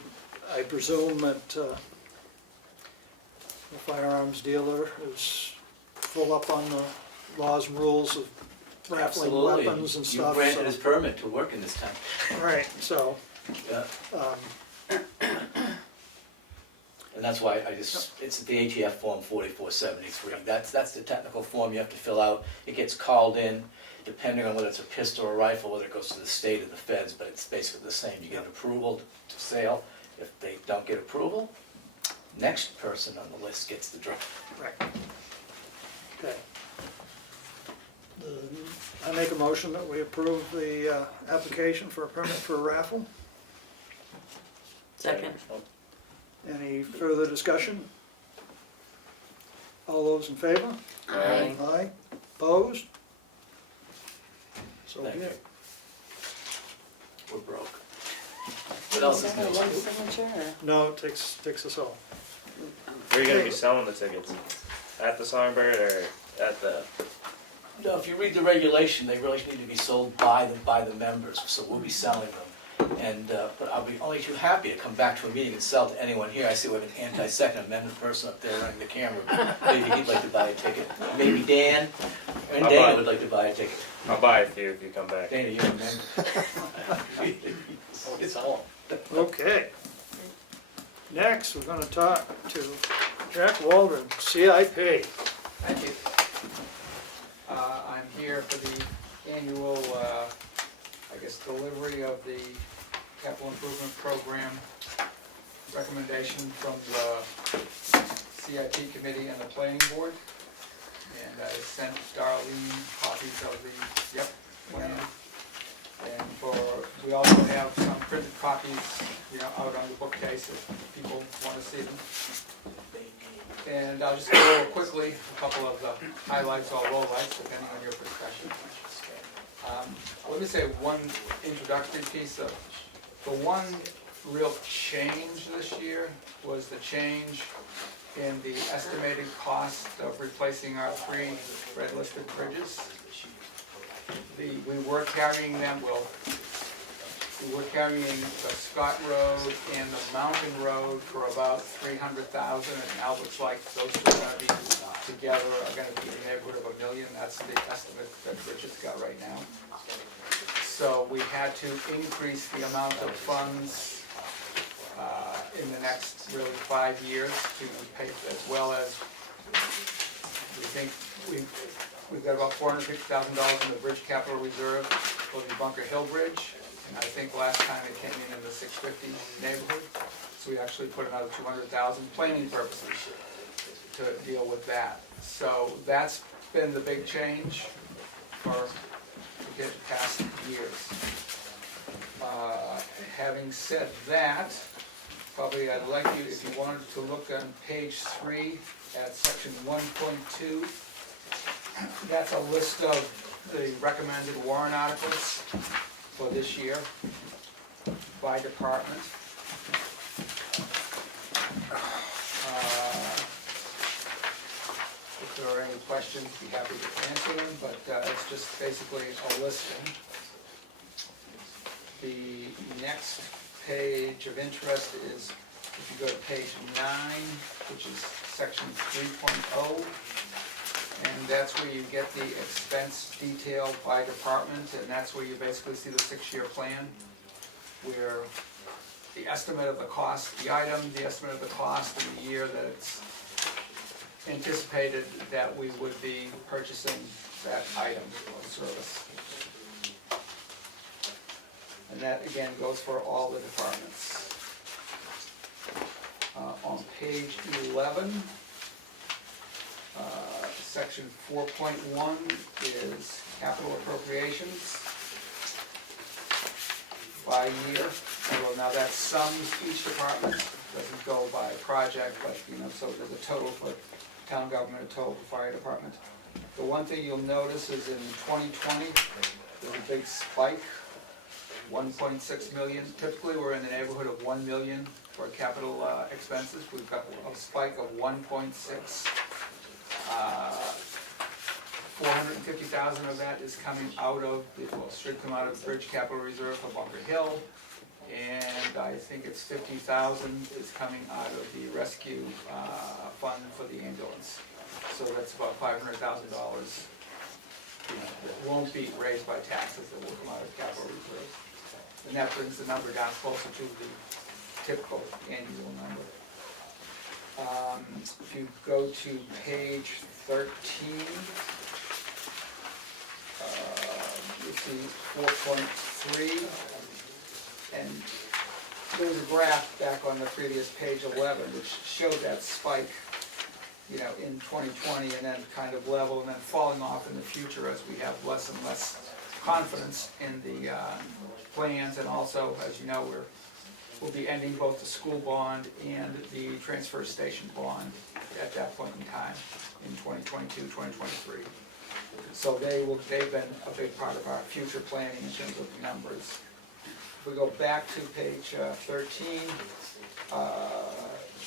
presume that the firearms dealer is full up on the laws and rules of raffling Absolutely. weapons and You stuff. granted so- his permit to work in this town. Right, so, Yeah. And that's why it's the ATF Form 4473. That's the technical form you have to fill out. It gets called in, depending on whether it's a pistol or a rifle, whether it goes to the state or the feds, but it's basically the same. You get approval to sale. If they don't get approval, next person on the list gets the drug. right. Okay. I make a motion that we approve the application for a permit for a raffle. Second. Any further discussion? All those in favor? Aye. Aye. Opposed? So be Thank it. We're broke. What else is Is that a new? one signature or? No, it takes us all. Where are you gonna be selling the tickets? At the Songbird or at the? No, if you read the regulation, they really need to be sold by the members, so we'll be selling them. And, but I'll be only too happy to come back to a meeting and sell to anyone here. I see we have an anti-second amendment person up there running the camera. Maybe he'd like to buy a ticket. Maybe Dan, and I'll Dana buy. would like to buy a ticket. I'll buy a few if you come back. Dana, you're a member. It's all. Okay. Next, we're gonna talk to Jack Waldron, CIP. Thank you. I'm here for the annual, delivery of the capital improvement program recommendation from the CIP committee and the planning board. and I sent Darlene copies of the, plan. And we also have some printed copies, out on the bookcase if people want to see them. And I'll just go over quickly a couple of the highlights or lowlights, depending on your perspective. Let me say one introductory piece of, the one real change this year was the change in the estimated cost of replacing our 3 red-listed bridges. We were carrying them, we were carrying the Scott Road and the Mountain Road for about $300,000, and now it looks like those two are gonna be together, are gonna be in the neighborhood of $1 million. That's the estimate that Richard's got right now. So we had to increase the amount of funds in the next really 5 years to pay, as well as we think we've got about $450,000 in the bridge capital reserve for the Bunker Hill Bridge, and I think last time it came in the 650 neighborhood. So we actually put another 200,000 planning purposes to deal with that. So that's been the big change for the past years. Having said that, probably I'd like you, if you wanted to look on page 3 at section 1.2, that's a list of the recommended warrant articles for this year by department. If there are any questions, be happy to answer them, but it's just basically a listing. The next page of interest is, if you go to page 9, which is section 3.0, and that's where you get the expense detail by department, and that's where you basically see the 6-year plan, where the estimate of the cost, the item, the estimate of the cost in the year that it's anticipated that we would be purchasing that item or service. And that again goes for all the departments. On page 11, section 4.1 is capital appropriations by year. Well, now that sums each department, doesn't go by project, but so there's a total for town government, a total for fire department. The one thing you'll notice is in 2020, there's a big spike, 1.6 million. Typically, we're in the neighborhood of 1 million for capital expenses. We've got a spike of 1.6. 450,000 of that is coming out of, should come out of the bridge capital reserve for Bunker Hill, and I think it's 50,000 is coming out of the rescue fund for the ambulance. So that's about $500,000 that won't be raised by taxes, that will come out of capital reserve. And that brings the number down closer to the typical annual number. If you go to page 13, you see 4.3, and there was a graph back on the previous page 11 which showed that spike, in 2020, and then kind of level, and then falling off in the future as we have less and less confidence in the plans, and also, as you know, we'll be ending both the school bond and the transfer station bond at that point in time, in 2022, 2023. So they've been a big part of our future planning in terms of numbers. If we go back to page 13,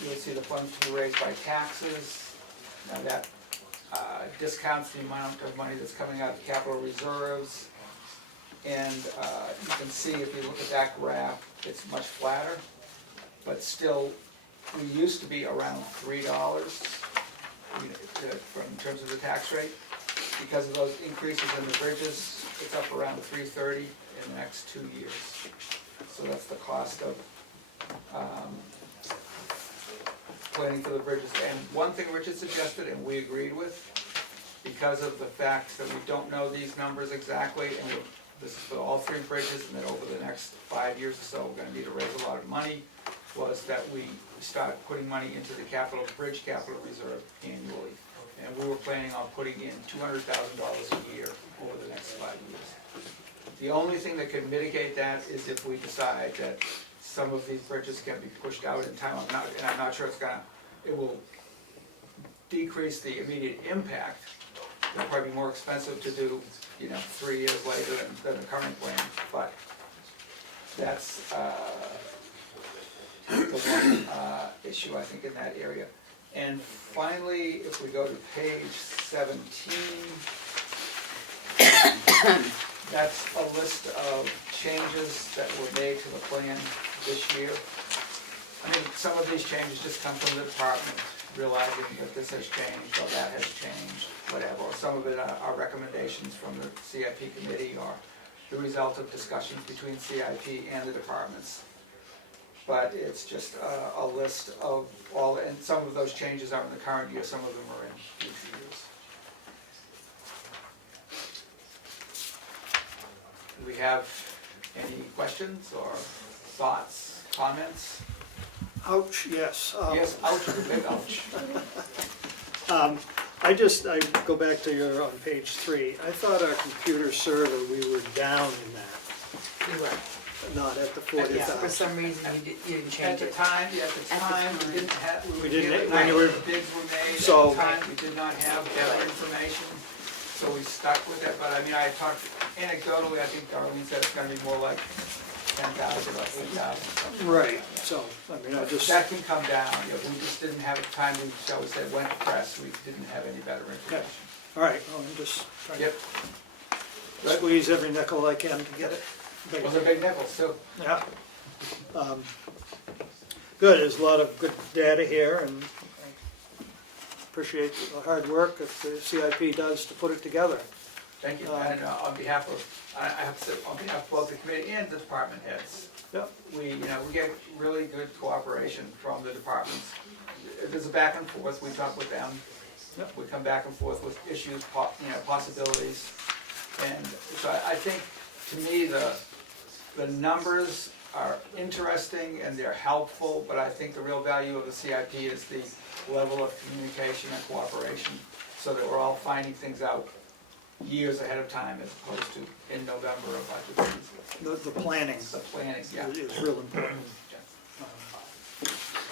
you'll see the funds to be raised by taxes. Now that discounts the amount of money that's coming out of capital reserves. And you can see, if you look at that graph, it's much flatter, but still, we used to be around $3 in terms of the tax rate. Because of those increases in the bridges, it's up around $3.30 in the next 2 years. So that's the cost of planning for the bridges. And one thing Richard suggested, and we agreed with, because of the fact that we don't know these numbers exactly, and this is for all 3 bridges, and that over the next 5 years or so, we're gonna need to raise a lot of money, was that we start putting money into the bridge capital reserve annually. and we were planning on putting in $200,000 a year over the next 5 years. The only thing that could mitigate that is if we decide that some of these bridges can be pushed out in time. I'm not sure it will decrease the immediate impact. It'll probably be more expensive to do, 3 years later than the current plan, but that's the one issue, I think, in that area. And finally, if we go to page 17, that's a list of changes that were made to the plan this year. I mean, some of these changes just come from the department, realizing that this has changed, or that has changed, whatever. Or some of it are recommendations from the CIP committee, or the result of discussions between CIP and the departments. But it's just a list of all, and some of those changes are in the current year, some of them are in future years. Do we have any questions or thoughts, comments? Ouch, yes. Yes, ouch, a big ouch. I go back to your, on page 3, I thought our computer server, we were down in that, You were. not at the Yeah, for 40,000. some reason you didn't At change the it. time, we didn't have, we were We didn't- given, when you were- the bids were made, at So- the time, we did not have better information, so we stuck with it, but I mean, I talked, anecdotally, I think Darlene said it's gonna be more like 10,000 or 8,000, something. Right, so, I mean, I just, That can come down, we just didn't have a time, we, shall we say, went to press, we didn't have any better information. all right, well, I'm just trying Yep, to squeeze every nickel I can to get it. those are big nickels too. Yeah. Good, there's a lot of good data here, and I appreciate the hard work that the CIP does to put it together. Thank you, and on behalf of, I have to say, on behalf of both the committee and the department heads, Yep. we get really good cooperation from the departments. There's a back and forth, we talk with them, Yep. we come back and forth with issues, possibilities. And so I think, to me, the numbers are interesting and they're helpful, but I think the real value of the CIP is the level of communication and cooperation, so that we're all finding things out years ahead of time as opposed to in November of budget season. The planning The planning, yeah. is real important.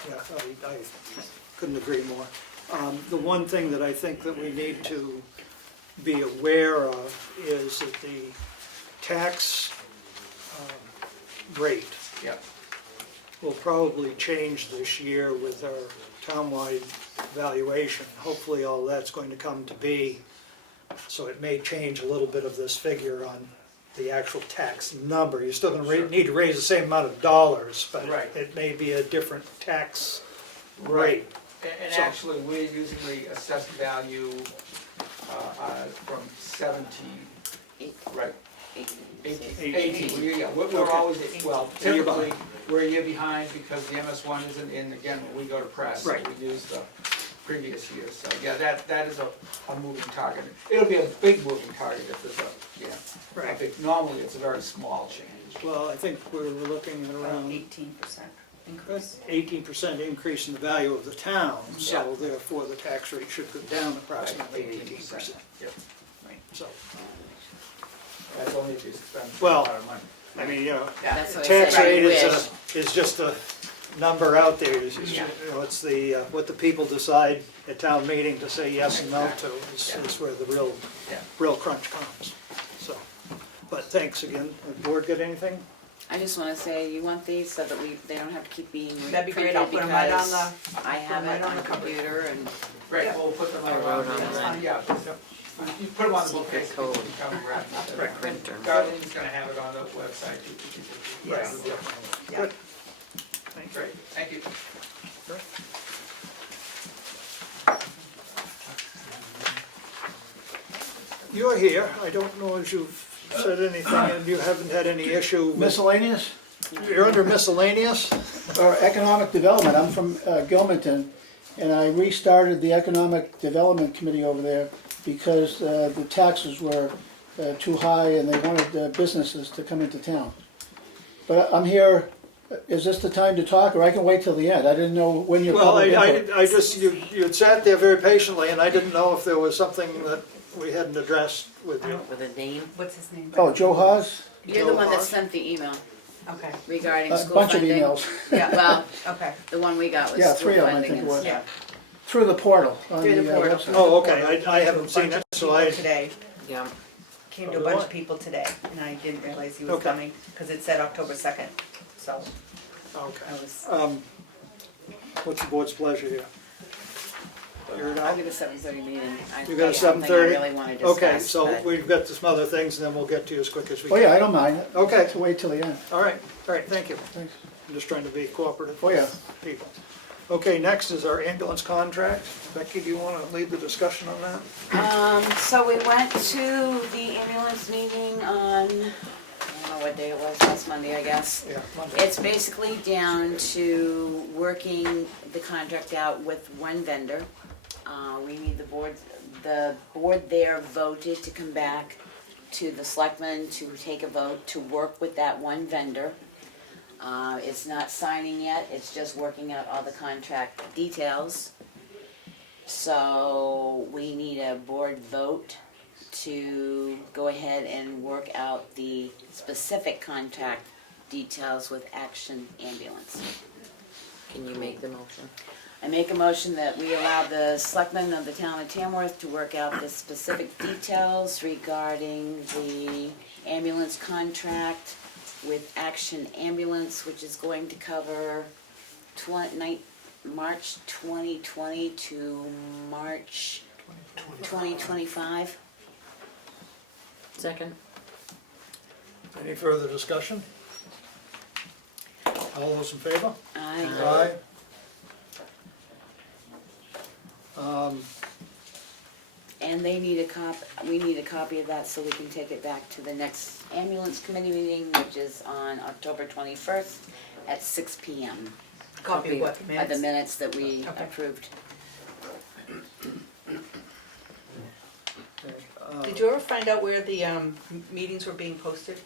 Yeah, I couldn't agree more. The one thing that I think that we need to be aware of is that the tax rate Yep. will probably change this year with our townwide valuation. Hopefully all that's going to come to be, so it may change a little bit of this figure on the actual tax number. You're still gonna need to raise the same amount of dollars, but Right. it may be a different tax rate. And So- actually, we usually assess value from 17, right? 18, we're Okay. always, well, A year typically, we're a year behind because the MS1 isn't in, again, when we go to press, so Right. we use the previous years. So, yeah, that is a moving target. It'll be a big moving target if there's a Right. big, normally it's a very small change. Well, I think we're looking at around 18% increase. 18% increase in the value of the town, so Yeah. therefore the tax rate should go down approximately 18%. Yep, So, that's only if you spend a Well, lot of money. I mean, you know, That's what I tax said, I rate wish. is just a number out there. It's just, Yeah. you know, it's the, what the people decide at town meeting to say yes and no to is where the Yeah. real crunch comes. So, but thanks again. Board got anything? I just wanna say, you want these so that they don't have to keep being That'd be great. I'll reprinted put 'em right on because the- I have right it on on the the cover. computer and Right, we'll put them I on. wrote on mine. Yeah, you put them on the Secret bookcase. code. You can come and grab them. Printer. Darlene's gonna have it on the website too. Yes. Yeah. Good. Great, thank you. You're here. I don't know if you've said anything and you haven't had any issue with, Miscellaneous, you're under miscellaneous? or economic development, I'm from Gilmanton, and I restarted the Economic Development Committee over there because the taxes were too high and they wanted businesses to come into town. But I'm here Is this the time to talk, or I can wait till the end? I didn't know when your Well, public input. I just, you had sat there very patiently, and I didn't know if there was something that we hadn't addressed with you. With a name? What's his name? Oh, Joe Haas? You're the one that sent the email Okay, regarding A school bunch of funding. emails. yeah, Well, okay, the one we got was Yeah, school 3 of them, I funding think and it was. stuff. Through the portal on Through the the portal. website. Oh, okay, I haven't seen it, so I, today, Yeah. came to a bunch of people today, and I didn't realize he was Okay. coming, because it said October 2nd, so okay. I was, What's the board's pleasure here? You're I've not, got a 7:30 meeting. you got a Something 7:30? I really wanna discuss. Okay, so but- we've got some other things, and then we'll get to you as quick as we Oh, can. yeah, I don't mind. Okay, To wait till the end. all right, thank you. Thanks. I'm just trying to be cooperative. Oh, yeah. with people. Okay, next is our ambulance contract. Becky, do you want to lead the discussion on that? So we went to the ambulance meeting on, I don't know what day it was, last Monday, I guess. Yeah, Monday. It's basically down to working the contract out with one vendor. We need the board there voted to come back to the selectmen to take a vote to work with that one vendor. It's not signing yet, it's just working out all the contract details. So we need a board vote to go ahead and work out the specific contract details with Action Ambulance. Can you make the motion? I make a motion that we allow the selectmen of the town of Tamworth to work out the specific details regarding the ambulance contract with Action Ambulance, which is going to cover March 2020 to March 2025. Second? Any further discussion? All those in favor? Aye. And they need we need a copy of that so we can take it back to the next ambulance committee meeting, which is on October 21st at 6 p.m. copy of what, Of minutes? the minutes that we Okay. approved. Did you ever find out where the meetings were being posted?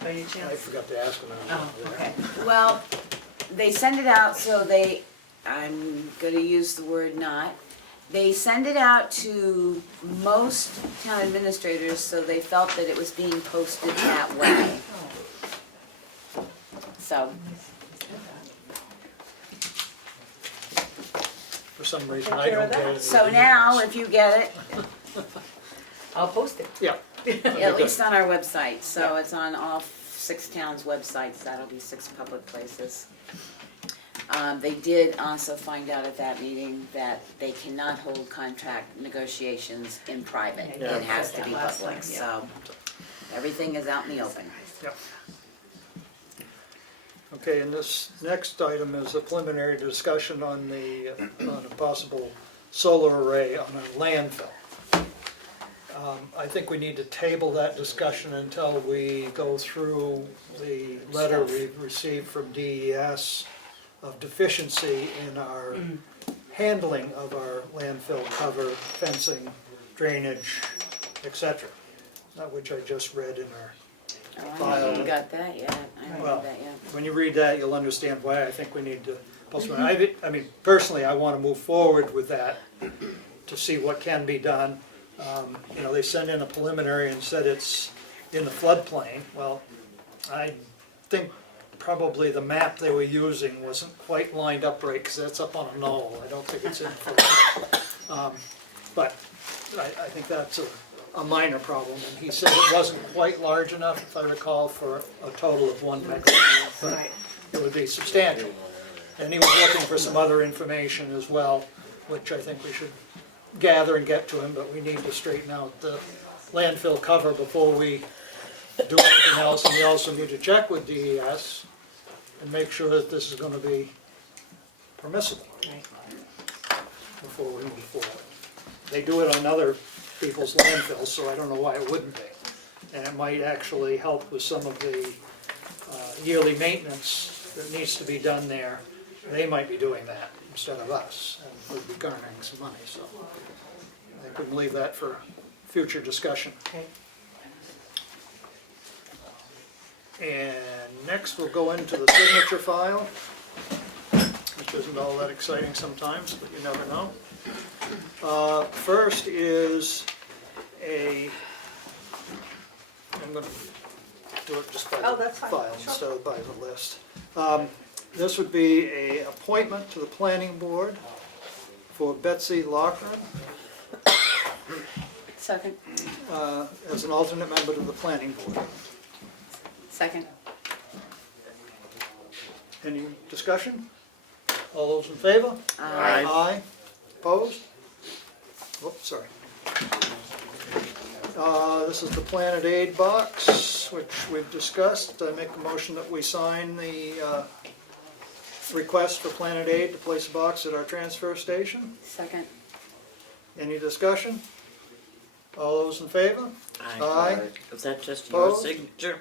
By any I chance? forgot to ask them. Oh, okay. Well, they send it out so I'm gonna use the word not, they send it out to most town administrators, so they felt that it was being posted that way. So, For some reason, I don't get it. so now, if you get it, I'll post it. Yeah. at least on our website, so it's on all 6 towns' websites, that'll be 6 public places. They did also find out at that meeting that they cannot hold contract negotiations in private. Yeah, It has to be last public, time, yeah. so everything is out in the open. Yep. Okay, and this next item is a preliminary discussion on a possible solar array on a landfill. I think we need to table that discussion until we go through the letter we've received from DES of deficiency in our handling of our landfill cover, fencing, drainage, etc. That which I just read in our Oh, I haven't got that yet, I haven't Well, got that yet. when you read that, you'll understand why I think we need to postpone. I mean, personally, I want to move forward with that to see what can be done. You know, they sent in a preliminary and said it's in the floodplain. Well, I think probably the map they were using wasn't quite lined up right, because that's up on a knoll. I don't think it's in flood. But I think that's a minor problem, and he said it wasn't quite large enough, if I recall, for a total of 1 megawatt. But it would be substantial. And he was looking for some other information as well, which I think we should gather and get to him, but we need to straighten out the landfill cover before we do anything else. And we also need to check with DES and make sure that this is gonna be permissible before we move forward. They do it on other people's landfills, so I don't know why it wouldn't be. And it might actually help with some of the yearly maintenance that needs to be done there. They might be doing that instead of us, and we'd be garnering some money, so I think we can leave that for future discussion. Okay. And next we'll go into the signature file, which isn't all that exciting sometimes, but you never know. First is I'm going to do it just by Oh, the that's fine. file Sure. instead of by the list. This would be a appointment to the planning board for Betsy Lochran Second. as an alternate member to the planning board. Second. Any discussion? All those in favor? Aye. Aye. Opposed? Oops, sorry. This is the Planet Aid box, which we've discussed. I make a motion that we sign the request for Planet Aid to place a box at our transfer station. Second. Any discussion? All those in favor? Aye. Is that just your Opposed? signature?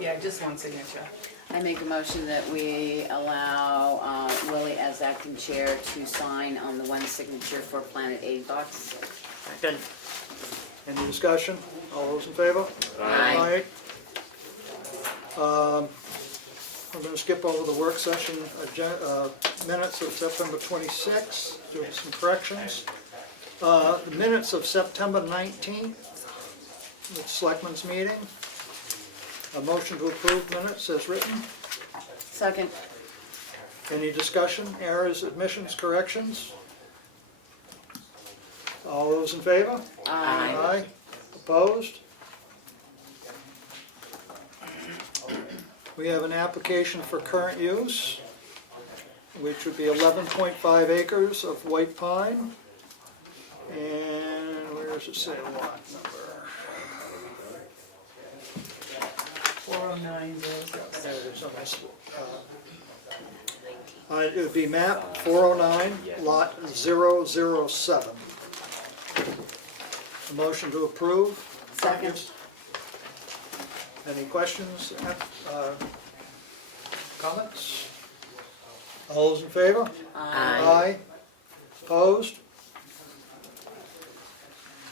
Yeah, just one signature. I make a motion that we allow Willie as acting chair to sign on the one signature for Planet Aid box. Good. Any discussion? All those in favor? Aye. We're going to skip over the work session minutes of September 26th, do some corrections. The minutes of September 19th, the Selectmen's meeting. A motion to approve minutes as written. Second. Any discussion, errors, admissions, corrections? All those in favor? Aye. Aye. Opposed? We have an application for current use, which would be 11.5 acres of white pine. And where does it say lot number? 409 There it is on this. It would be map 409, lot 007. A motion to approve. Second. Any questions, comments? All those in favor? Aye. Opposed?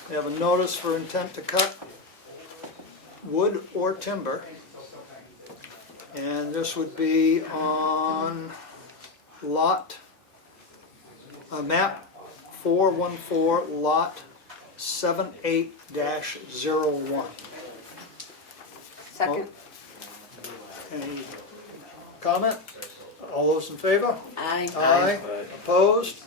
We have a notice for intent to cut wood or timber. And this would be on map 414, lot 78-01. Second. Any comment? All those in favor? Aye. Aye. Opposed?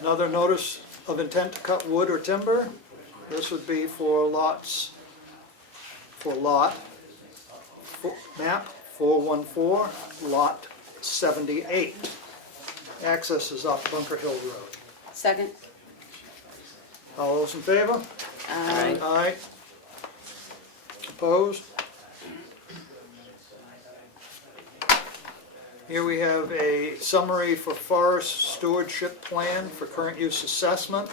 Another notice of intent to cut wood or timber. This would be for map 414, lot 78. Access is off Bunker Hill Road. Second. All those in favor? Aye. Aye. Opposed? Here we have a summary for forest stewardship plan for current use assessment.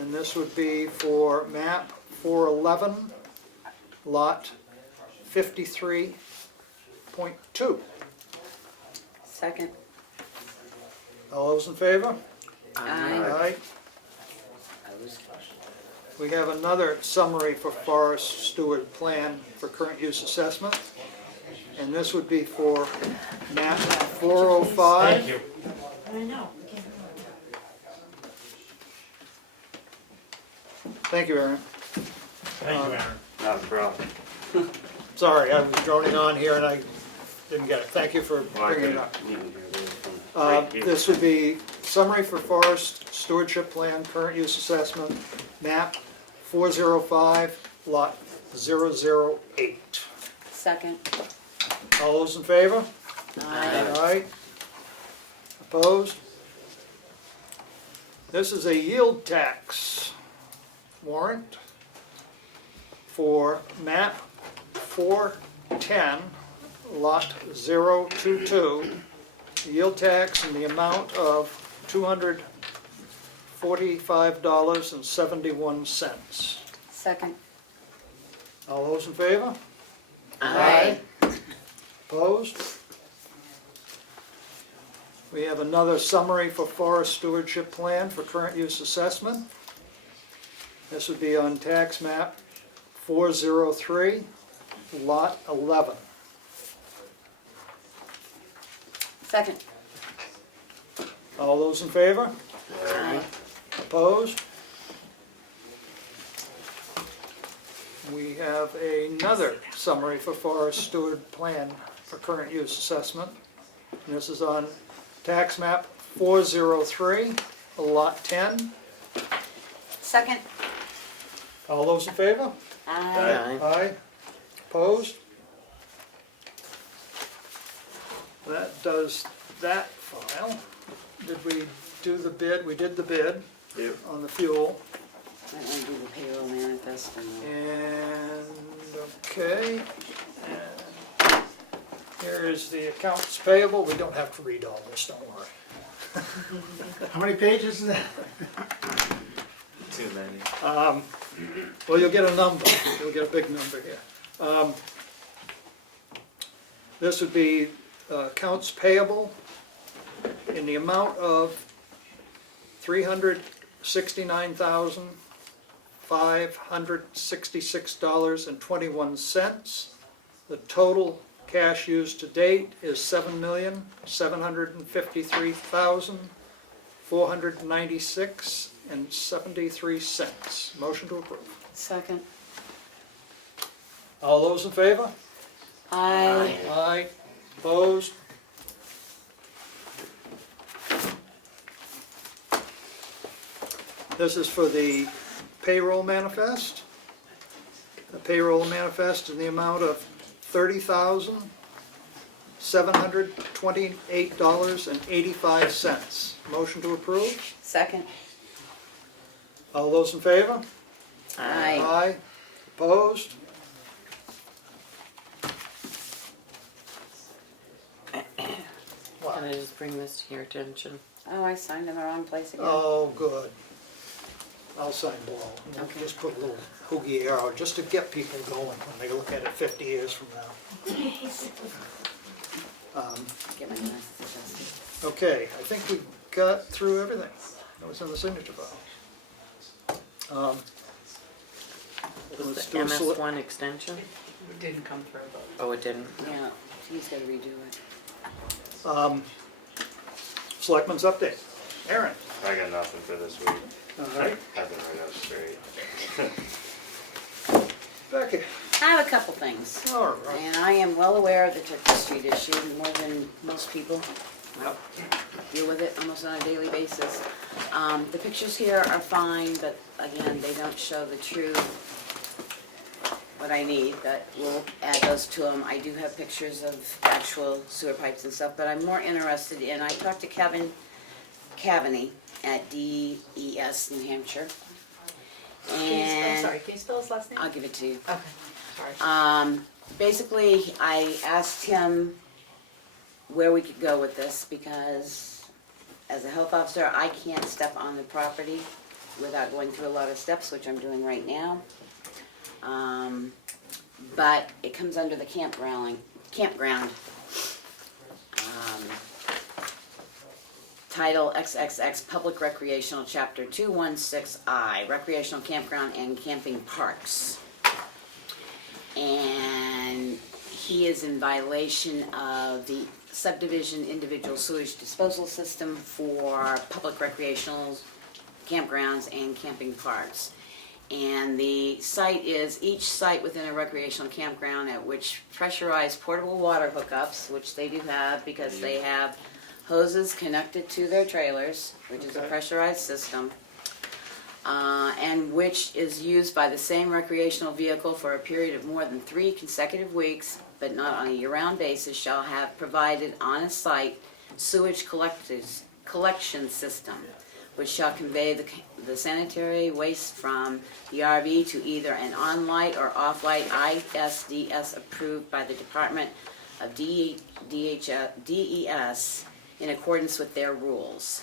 And this would be for map 411, lot 53.2. Second. All those in favor? Aye. We have another summary for forest steward plan for current use assessment. And this would be for map 405. I know. Thank you, Aaron. Thank you, Aaron. Not a problem. Sorry, I was droning on here and I didn't get it. Thank you for bringing it up. This would be summary for forest stewardship plan, current use assessment, map 405, lot 008. Second. All those in favor? Aye. Aye. Opposed? This is a yield tax warrant for map 410, lot 022. Yield tax in the amount of $245.71. Second. All those in favor? Aye. Opposed? We have another summary for forest stewardship plan for current use assessment. This would be on tax map 403, lot 11. Second. All those in favor? Aye. Opposed? We have another summary for forest steward plan for current use assessment. And this is on tax map 403, lot 10. Second. All those in favor? Aye. Aye. Opposed? That does that file. Did we do the bid? We did the bid on the fuel. I want to do the payroll manifest and And, okay. And here is the accounts payable. We don't have to read all this, don't worry. How many pages is that? Too many. Well, you'll get a number. You'll get a big number here. This would be accounts payable in the amount of $369,566.21. The total cash used to date is $7,753,496.73. Motion to approve. Second. All those in favor? Aye. Aye. Opposed? This is for the payroll manifest. The payroll manifest in the amount of $30,728.85. Motion to approve. Second. All those in favor? Aye. Aye. Opposed? Can I just bring this to your attention? Oh, I signed in the wrong place again. Oh, good. I'll sign below. We'll Okay. just put a little hoogie arrow, just to get people going when they look at it 50 years from now. Get my glasses adjusted. Okay, I think we got through everything that was in the signature file. Was Let's the do a select- MS1 extension? It didn't come through, but. Oh, it didn't? Yeah, he's gotta redo it. Selectmen's update. Aaron. I got nothing for this week. All right. I've been right up straight. Becky. I have a couple things. All right. And I am well aware of the Turkey Street issue, more than most people. I deal with it almost on a daily basis. The pictures here are fine, but again, they don't show the true, what I need, but we'll add those to them. I do have pictures of actual sewer pipes and stuff, but I'm more interested in, I talked to Kevin Cavaney at DES New Hampshire. I'm And sorry, can you spell his last name? I'll give it to you. Okay, sorry. Basically, I asked him where we could go with this, because as a health officer, I can't step on the property without going through a lot of steps, which I'm doing right now. But it comes under the campground. Title XXX Public Recreational Chapter 216I, Recreational Campground and Camping Parks. And he is in violation of the subdivision individual sewage disposal system for public recreational campgrounds and camping parks. And the site is each site within a recreational campground at which pressurized portable water hookups, which they do have because they have hoses connected to their trailers, which is a pressurized system, and which is used by the same recreational vehicle for a period of more than 3 consecutive weeks, but not on a year-round basis, shall have provided on-site sewage collection system, which shall convey the sanitary waste from the RV to either an on-light or off-light ISDS approved by the Department of DES in accordance with their rules.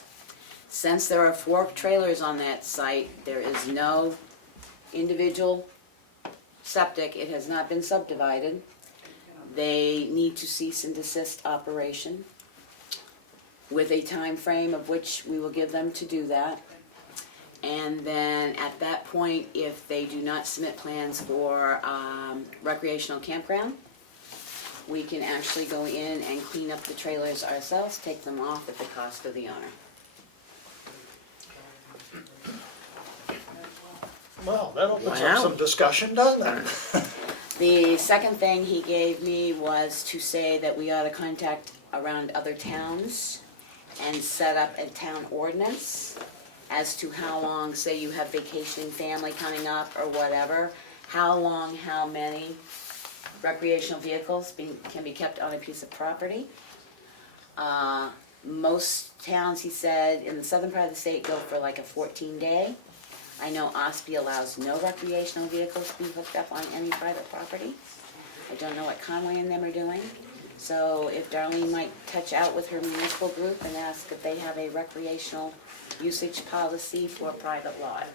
Since there are 4 trailers on that site, there is no individual septic. It has not been subdivided. They need to cease and desist operation with a time frame of which we will give them to do that. And then at that point, if they do not submit plans for recreational campground, we can actually go in and clean up the trailers ourselves, take them off at the cost of the owner. Well, that opens Wow. up some discussion, doesn't it? The second thing he gave me was to say that we ought to contact around other towns and set up a town ordinance as to how long, say you have vacation family coming up or whatever, how long, how many recreational vehicles can be kept on a piece of property. Most towns, he said, in the southern part of the state go for like a 14-day. I know Ospey allows no recreational vehicles to be hooked up on any private property. I don't know what Conway and them are doing. So if Darlene might touch out with her municipal group and ask if they have a recreational usage policy for a private lot.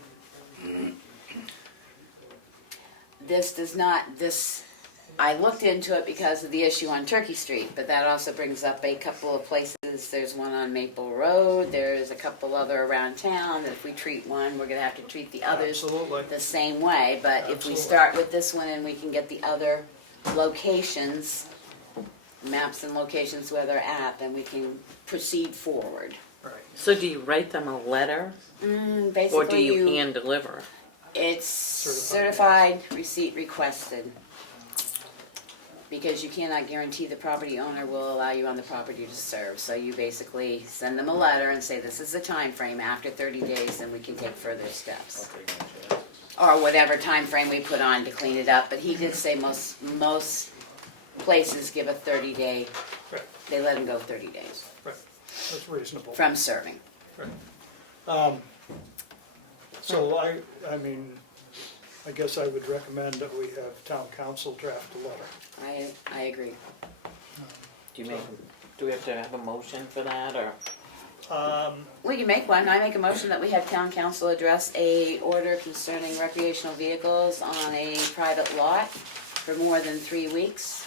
I looked into it because of the issue on Turkey Street, but that also brings up a couple of places. There's one on Maple Road, there's a couple other around town, that if we treat one, we're gonna have to treat the others Absolutely. the same way. But if we Absolutely. start with this one and we can get the other locations, maps and locations where they're at, then we can proceed forward. Right. So do you write them a letter, Basically, or do you hand deliver? It's Certified. certified receipt requested. Because you cannot guarantee the property owner will allow you on the property to serve. So you basically send them a letter and say, this is the time frame. After 30 days, then we can take further steps. Or whatever time frame we put on to clean it up. But he did say most places give a 30-day, Right. they let them go 30 days Right, that's reasonable. from serving. Right. So I mean, I guess I would recommend that we have town council draft a letter. I agree. Do we have to have a motion for that, or? We can make one. I make a motion that we have town council address a order concerning recreational vehicles on a private lot for more than 3 weeks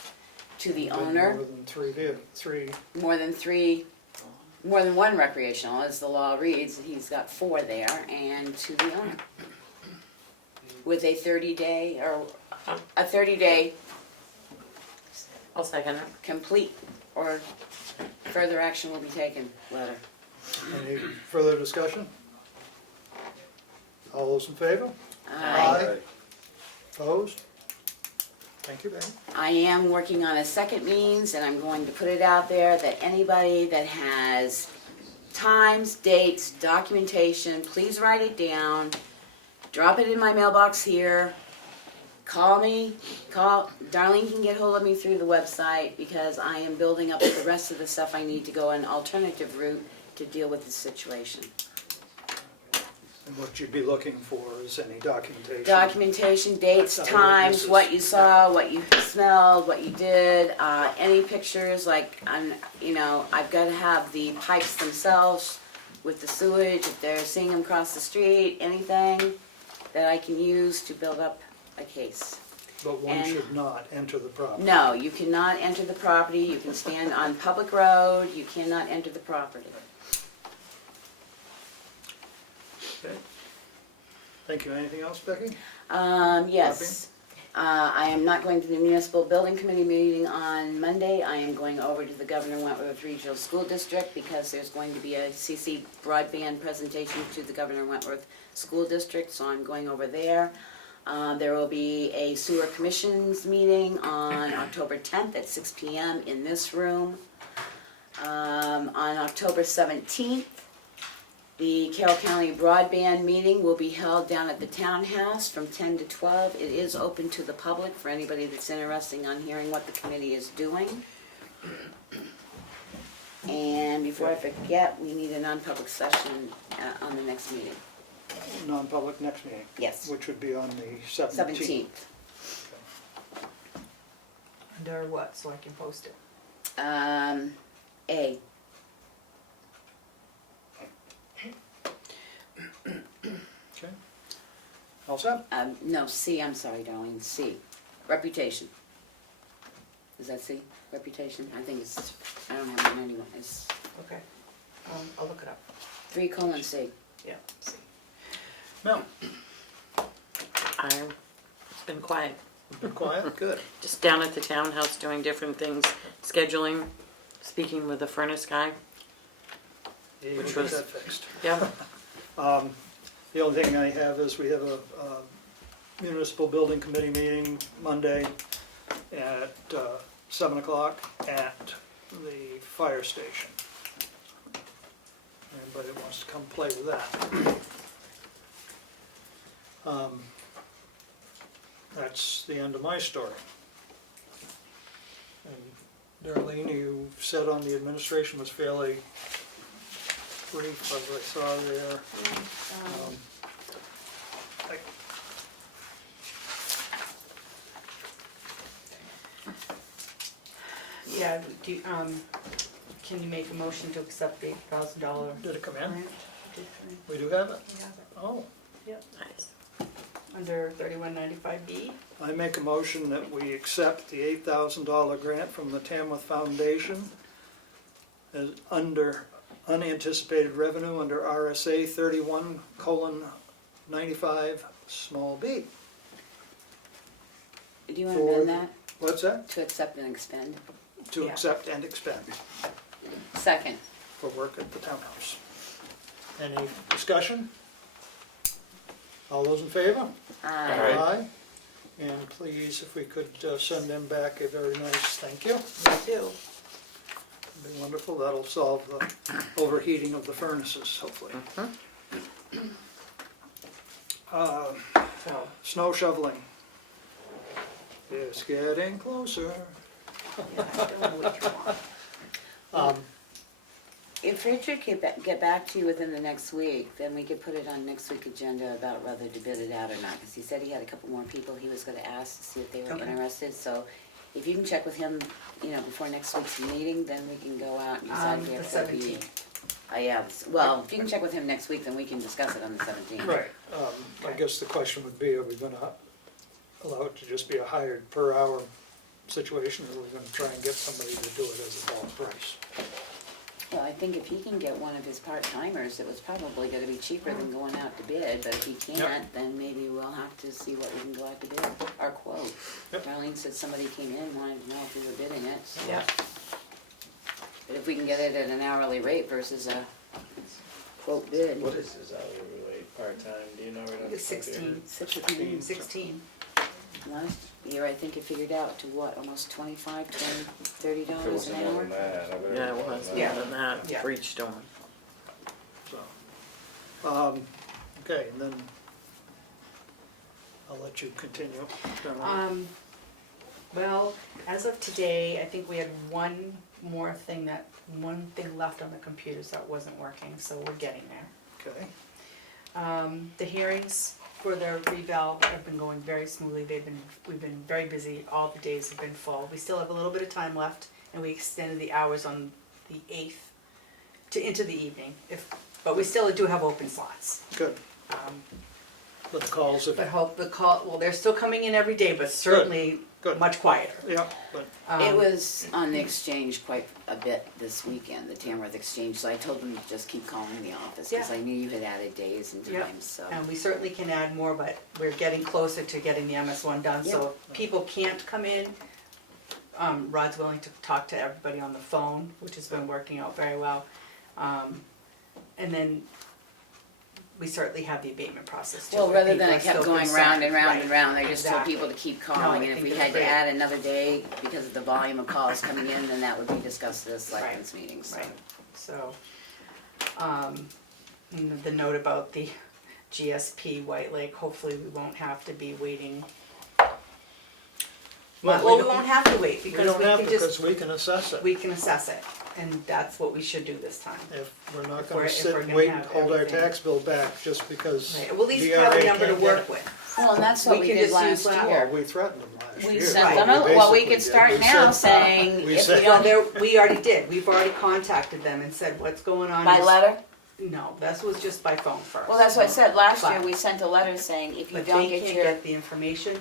to the owner. More than three. More than one recreational, as the law reads. He's got 4 there, and to the owner. With a 30-day, or a 30-day I'll second it. complete, or further action will be taken letter. Any further discussion? All those in favor? Opposed? Thank you, Ben. I am working on a second means, and I'm going to put it out there that anybody that has times, dates, documentation, please write it down, drop it in my mailbox here, call me, Darlene can get hold of me through the website, because I am building up the rest of the stuff I need to go an alternative route to deal with the situation. And what you'd be looking for is any documentation. Documentation, dates, Other times, witnesses. what you saw, what you smelled, what you did, any pictures, like, I've gotta have the pipes themselves with the sewage, if they're seeing them cross the street, anything that I can use to build up a case. But one And- should not enter the property. No, you cannot enter the property, you can stand on public road, you cannot enter the property. Okay. Thank you. Anything else, Becky? Yes. I am not going to the municipal building committee meeting on Monday. I am going over to the Governor Wentworth Regional School District because there's going to be a CC broadband presentation to the Governor Wentworth School District, so I'm going over there. There will be a sewer commissions meeting on October 10th at 6 p.m. in this room. On October 17th, the Carroll County broadband meeting will be held down at the townhouse from 10 to 12. It is open to the public for anybody that's interested in hearing what the committee is doing. And before I forget, we need a non-public session on the next meeting. Non-public next meeting? Yes. Which would be on the 17th. 17th. Under what, so I can post it? A. Okay. All set? No, C, I'm sorry, darling, C. Reputation. Is that C? Reputation? I think it's, I don't have it anyway. It's Okay, I'll look it up. 3:C. Yeah, see. Mel, It's been quiet. been quiet, good. Just down at the townhouse doing different things, scheduling, speaking with the furnace guy. Yeah, Which we'll was- get that fixed. Yeah. The only thing I have is we have a municipal building committee meeting Monday at 7 o'clock at the fire station. Anybody that wants to come play with that. That's the end of my story. And Darlene, you said on the administration was fairly brief, as I saw there. Yeah, do, can you make a motion to accept the $8,000? Did it come in? grant? We do have it? We have it. Oh, Nice. Under 3195B. I make a motion that we accept the $8,000 grant from the Tamworth Foundation as under unanticipated revenue under RSA 31:95 small b. Do you want to For- amend that What's that? to accept and expend? To Yeah. accept and expend Second. for work at the townhouse. Any discussion? All those in favor? Aye. And please, if we could send them back a very nice thank you. Me too. It'd be wonderful, that'll solve the overheating of the furnaces, hopefully. So, Snow shoveling. It's getting closer. yeah, I don't know what you want. If Richard could get back to you within the next week, then we could put it on next week's agenda about whether to bid it out or not. Because he said he had a couple more people he was gonna ask to see if they were Okay. interested. So if you can check with him, before next week's meeting, then we can go out and decide The if it'll be. 17th. Yeah, well, if you can check with him next week, then we can discuss it on the 17th. Right, I guess the question would be, are we gonna allow it to just be a hired per hour situation, or are we gonna try and get somebody to do it as a dollar price? Well, I think if he can get one of his part-timers, it was probably gonna be cheaper than going out to bid, but if he can't, then maybe we'll have to see what we can go out to bid, our quote. Yep. Darlene said somebody came in, wanted to know if we were bidding it, so. Yeah. But if we can get it at an hourly rate versus a quote bid. What is his hourly rate, part-time, do you know right off the top of your head? 16. 16. Last year, I think it figured out to what, almost $25, $20, $30 an hour? Yeah, it was Yeah. more than that Yeah. for each storm. So, okay, and then I'll let you continue. Darlene. Well, as of today, I think we had one thing left on the computers that wasn't working, so we're getting there. Okay, The hearings for the reval have been going very smoothly. We've been very busy. All the days have been full. We still have a little bit of time left, and we extended the hours on the 8th into the evening. But we still do have open slots. good. But the calls have, Well, they're still coming in every day, but certainly good. much quieter. Yeah, but It was on the exchange quite a bit this weekend, the Tamworth Exchange, so I told them to just keep calling the office, because Yeah. I knew you had added days and Yep. times, so. And we certainly can add more, but we're getting closer to getting the MS1 done, so if people can't come in, Rod's willing to talk to everybody on the phone, which has been working out very well. And then we certainly have the abatement process too. Well, if rather people than are it kept still going round and concerned. round and Right, round, I just told exactly. people to keep No, I calling, and if think we that's had to great. add another day because of the volume of calls coming in, then that would be discussed at the selectmen's meeting, so. Right, so, and the note about the GSP White Lake, hopefully we won't have to be waiting. Well, we won't have to wait, we because don't we have can to, just, because we can assess it. we can assess it, and that's what we should do this time. If we're not If gonna we're sit and gonna wait and have hold our everything. tax bill back just because Right, we'll at least have a DRA number to can't get work it. with. Well, and that's what we can did just last use that. Well, year. we threatened them last year. We is sent what them, well, we basically could did. start We now said- saying, we if said- we No, don't, we already did, we've already contacted them and said, what's going on? by is-" letter? No, that was just by phone first. Well, that's what I said, last year, But- we sent a letter saying, if you But don't they get can't your, get the information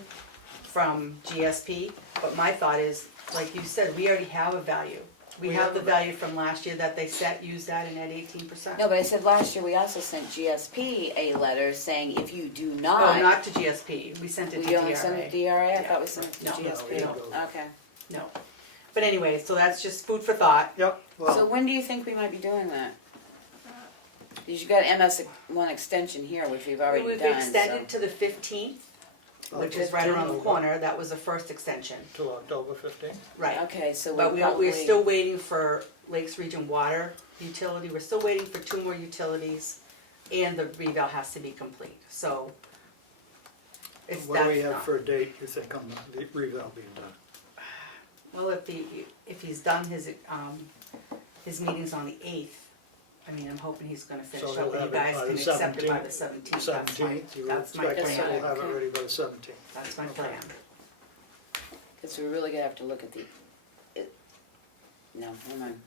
from GSP, but my thought is, like you said, we already have a value. We have the value from last year that they used that and at 18%. No, but I said last year we also sent GSP a letter saying if you do Oh, not. not to GSP, we sent it to We only sent it to DRA. DRA? I thought we sent it to No, GSP. no. Okay. No. But anyway, so that's just food for thought. Yep, So well, when do you think we might be doing that? Because you've got MS1 extension here, which we've already We've done, extended to the 15th, which is right around the corner, that was the first extension. till October 15th. Right. Okay, so But we're probably. we're still waiting for Lakes Region Water utility, we're still waiting for 2 more utilities, and the revale has to be complete, so. It's What do we that's have not- for a date, you think, on the revale being done? Well, if he's done his meetings on the 8th, I mean, I'm hoping he's gonna finish So up, he'll and you have it guys by can the accept it by 17th? the 17th, 17th, you that's my expect plan, we'll have it ready by the 17th? that's my Okay. plan. Because we're really gonna have to look at no, never mind.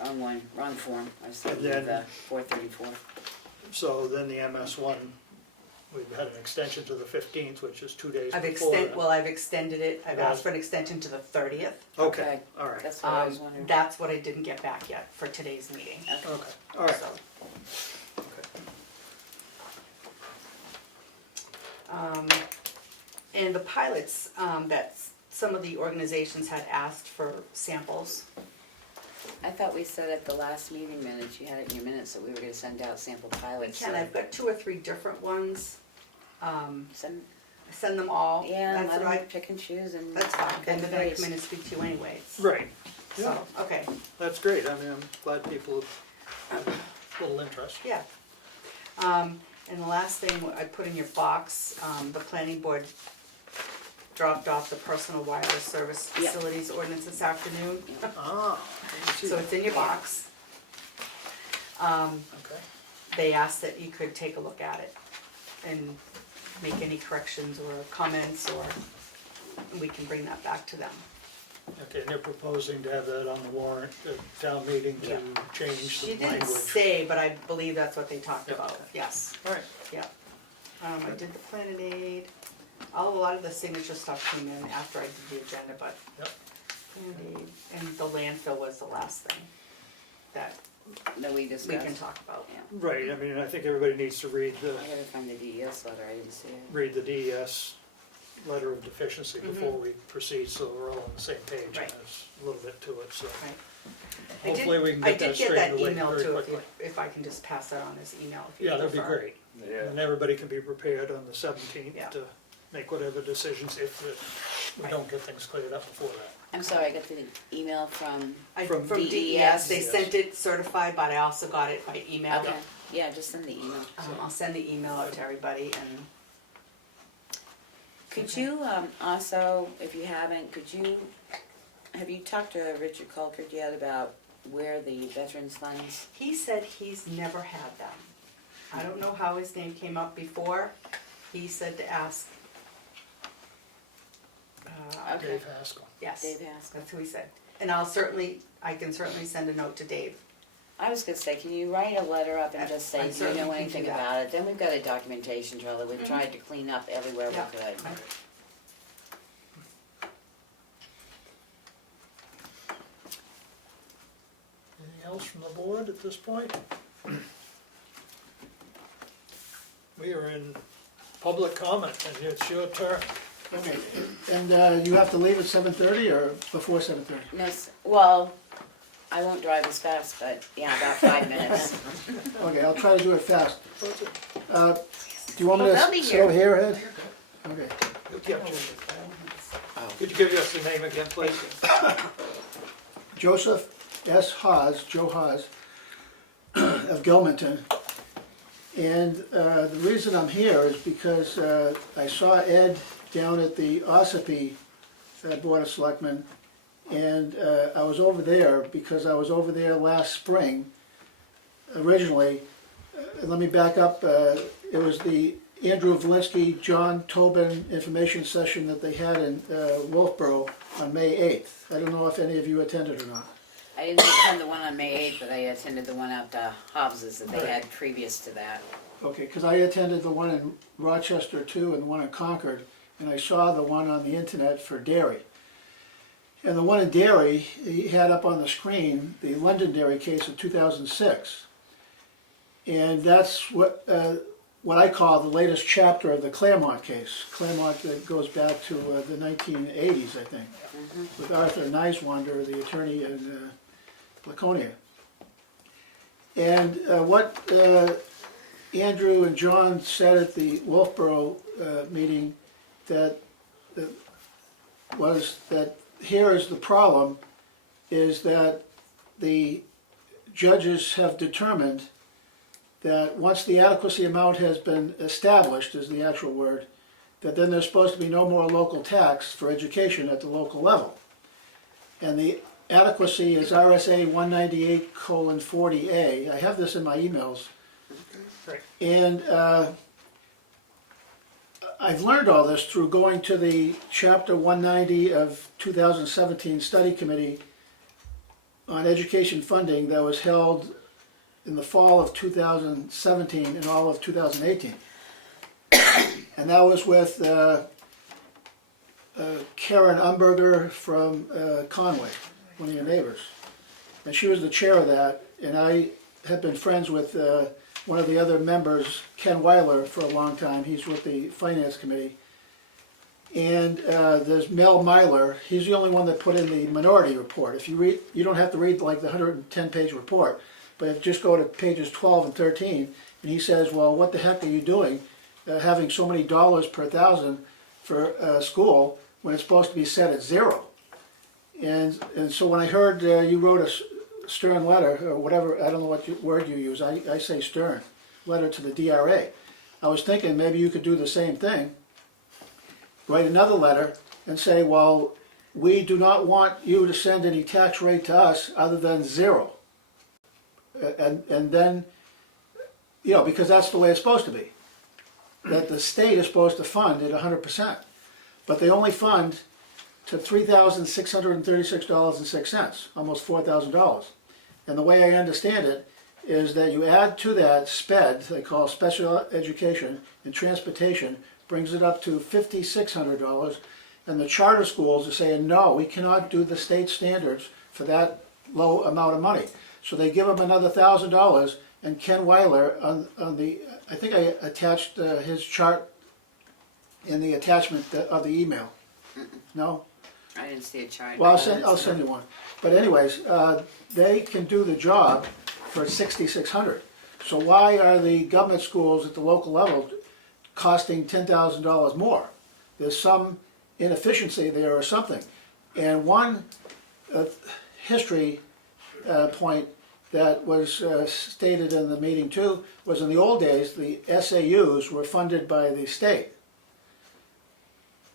Wrong one, wrong form. I was thinking And of then- the 434. So then the MS1, we've had an extension to the 15th, which is 2 days I've before that. I've extended it, I've asked for an extension to the 30th. Okay, all right, That's what I was wondering. That's what I didn't get back yet for today's meeting. okay, all right. So, and the pilots, that some of the organizations had asked for samples. I thought we said at the last meeting minutes, you had it in your minutes, that we were gonna send out sample pilots. Ken, so- I've got 2 or 3 different ones. Send, Send them all. yeah, That's let what I, them pick and choose and. that's fine, then they're gonna Good come in and speak to you anyways. Right, So, okay, that's great, I mean, I'm glad people have a little interest. yeah. And the last thing I put in your box, the planning board dropped off the personal wireless service Yeah. facilities ordinance this afternoon. Ah, I see. So it's in your box. Okay, They asked that you could take a look at it and make any corrections or comments, or we can bring that back to them. okay, and they're proposing to have that on the warrant at town meeting to change She the didn't language. say, but I believe that's what they talked Yep. about, yes, All right, yeah. I did the plan and aid, a lot of the signature stuff came in after I did the agenda, but. Yep. Plan and aid, and the landfill was the last thing that That we we discussed. can talk about. Yeah. right, I mean, I think everybody needs to read I gotta find the DES letter, I didn't see it. the DES letter of deficiency before we proceed, so we're all on the same page, and Right. there's a little bit to it, so. Right. Hopefully we can I get that did get straightened that away email very too, quickly. if I can just pass that on as email. if you Yeah, that'd be prefer. great. Yeah. And everybody can be prepared on the 17th Yeah. to make whatever decisions if we Right. don't get things cleared up before that. I'm sorry, I got the email from, From From DES, they sent it certified, but I also got it by email. okay, yeah, just send the email. I'll send the email out to everybody and. Could you, also, if you haven't, have you talked to Richard Colkert yet about where the veterans funds? He said he's never had them. I don't know how his name came up before. He said to ask. Okay. Dave Haskell. Yes, Dave Haskell. that's who he said. And I can certainly send a note to Dave. I was gonna say, can you write a letter up and just I say, do you certainly know can anything do that. about it? Then we've got a documentation trail that we've tried to clean up everywhere we Yeah. could. Anything else from the board at this point? We are in public comment, and it's your turn. Okay, and you have to leave at 7:30 or before 7:30? No, well, I won't drive as fast, but yeah, about 5 minutes. Okay, I'll try to do it fast. Do you want me Well, they'll be to sit over here, Ed? Okay. Yep, could you give us the name again, please? Joseph S. Haas, Joe Haas, of Gilmanton. And the reason I'm here is because I saw Ed down at the Ossipee Board of Selectmen, and I was over there because I was over there last spring originally. Let me back up. It was the Andrew Valinsky, John Tobin information session that they had in Wolfboro on May 8th. I don't know if any of you attended or not. I didn't attend the one on May 8th, but I attended the one out to Hobbs's that they had previous to that. Okay, because I attended the one in Rochester too and the one in Concord, and I saw the one on the internet for dairy. And the one in Derry, he had up on the screen the Londonderry case of 2006. And that's what I call the latest chapter of the Claremont case. Claremont that goes back to the 1980s, I think, with Arthur Niswander, the attorney in Laconia. And what Andrew and John said at the Wolfboro meeting was that here is the problem, is that the judges have determined that once the adequacy amount has been established, is the actual word, that then there's supposed to be no more local tax for education at the local level. And the adequacy is RSA 198:40A. I have this in my emails. And I've learned all this through going to the chapter 190 of 2017 study committee on education funding that was held in the fall of 2017 and all of 2018. And that was with Karen Umberger from Conway, one of your neighbors. And she was the chair of that, and I have been friends with one of the other members, Ken Weiler, for a long time. He's with the Finance Committee. And there's Mel Myler. He's the only one that put in the minority report. If you read, you don't have to read like the 110-page report, but if just go to pages 12 and 13, and he says, well, what the heck are you doing having so many dollars per thousand for school when it's supposed to be set at zero? And so when I heard you wrote a stern letter, or whatever, I don't know what word you use, I say stern, letter to the DRA. I was thinking maybe you could do the same thing, write another letter and say, well, we do not want you to send any tax rate to us other than zero. And then, you know, because that's the way it's supposed to be. That the state is supposed to fund at 100%. But they only fund to $3,636.06, almost $4,000. And the way I understand it is that you add to that SPED, they call special education and transportation, brings it up to $5,600, and the charter schools are saying, no, we cannot do the state standards for that low amount of money. So they give them another $1,000, and Ken Weiler, on the, I think I attached his chart in the attachment of the email. No? I didn't see a chart. Well, I'll send you one. But anyways, they can do the job for $6,600. So why are the government schools at the local level costing $10,000 more? There's some inefficiency there or something. And one history point that was stated in the meeting too was in the old days the SAUs were funded by the state.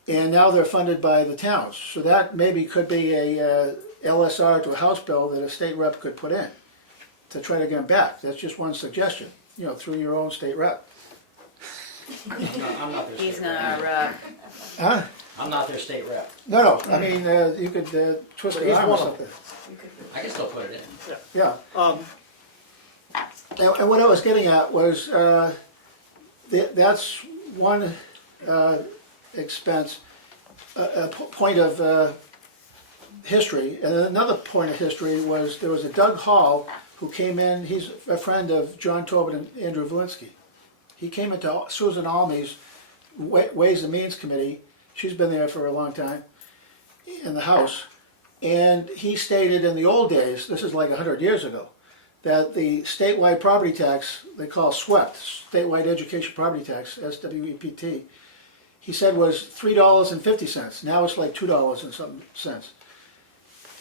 And now they're funded by the towns. So that maybe could be a LSR to a House bill that a state rep could put in to try to get them back. That's just one suggestion, you know, through your own state rep. I'm not their He's state not rep. our rep. Huh? I'm not their state rep. No, I mean, you could twist But the he's arm or one of something. I can still put it in. Yeah. And what I was getting at was that's one expense, point of history. And another point of history was there was a Doug Hall who came in. He's a friend of John Tobin and Andrew Valinsky. He came into Susan Almey's Ways and Means Committee. She's been there for a long time in the House. And he stated in the old days, this is like 100 years ago, that the statewide property tax, they call SWEPT, Statewide Education Property Tax, SWEPT, he said was $3.50. Now it's like $2 and some cents.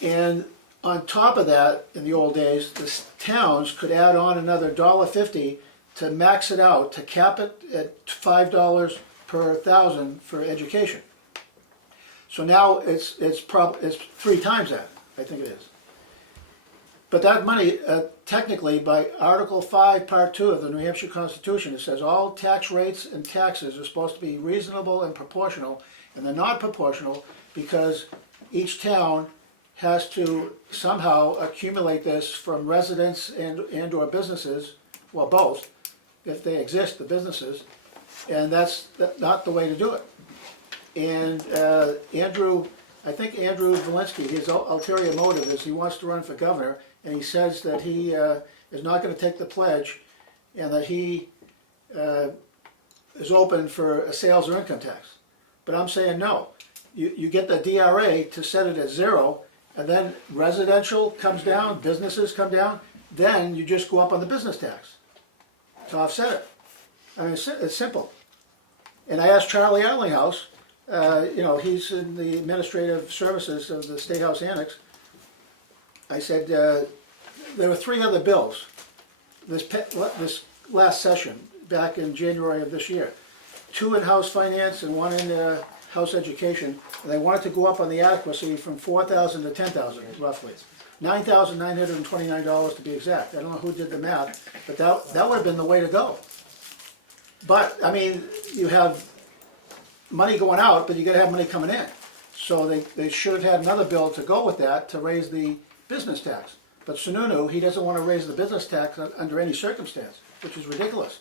And on top of that, in the old days, the towns could add on another $1.50 to max it out, to cap it at $5 per thousand for education. So now it's 3 times that, I think it is. But that money, technically, by Article 5, Part 2 of the New Hampshire Constitution, it says all tax rates and taxes are supposed to be reasonable and proportional, and they're not proportional because each town has to somehow accumulate this from residents and or businesses, well, both, if they exist, the businesses, and that's not the way to do it. And Andrew I think Andrew Valinsky, his ulterior motive is he wants to run for governor, and he says that he is not gonna take the pledge, and that he is open for a sales or income tax. But I'm saying no. You get the DRA to set it at 0, and then residential comes down, businesses come down, then you just go up on the business tax to offset it. I mean, it's simple. And I asked Charlie Erlinghouse, you know, he's in the administrative services of the State House Annex. I said, there were 3 other bills this last session, back in January of this year. 2 in House Finance and 1 in House Education. And they wanted to go up on the adequacy from $4,000 to $10,000 roughly. $9,929 to be exact. I don't know who did the math, but that would have been the way to go. But, I mean, you have money going out, but you gotta have money coming in. So they should have had another bill to go with that to raise the business tax. But Sununu, he doesn't wanna raise the business tax under any circumstance, which is ridiculous.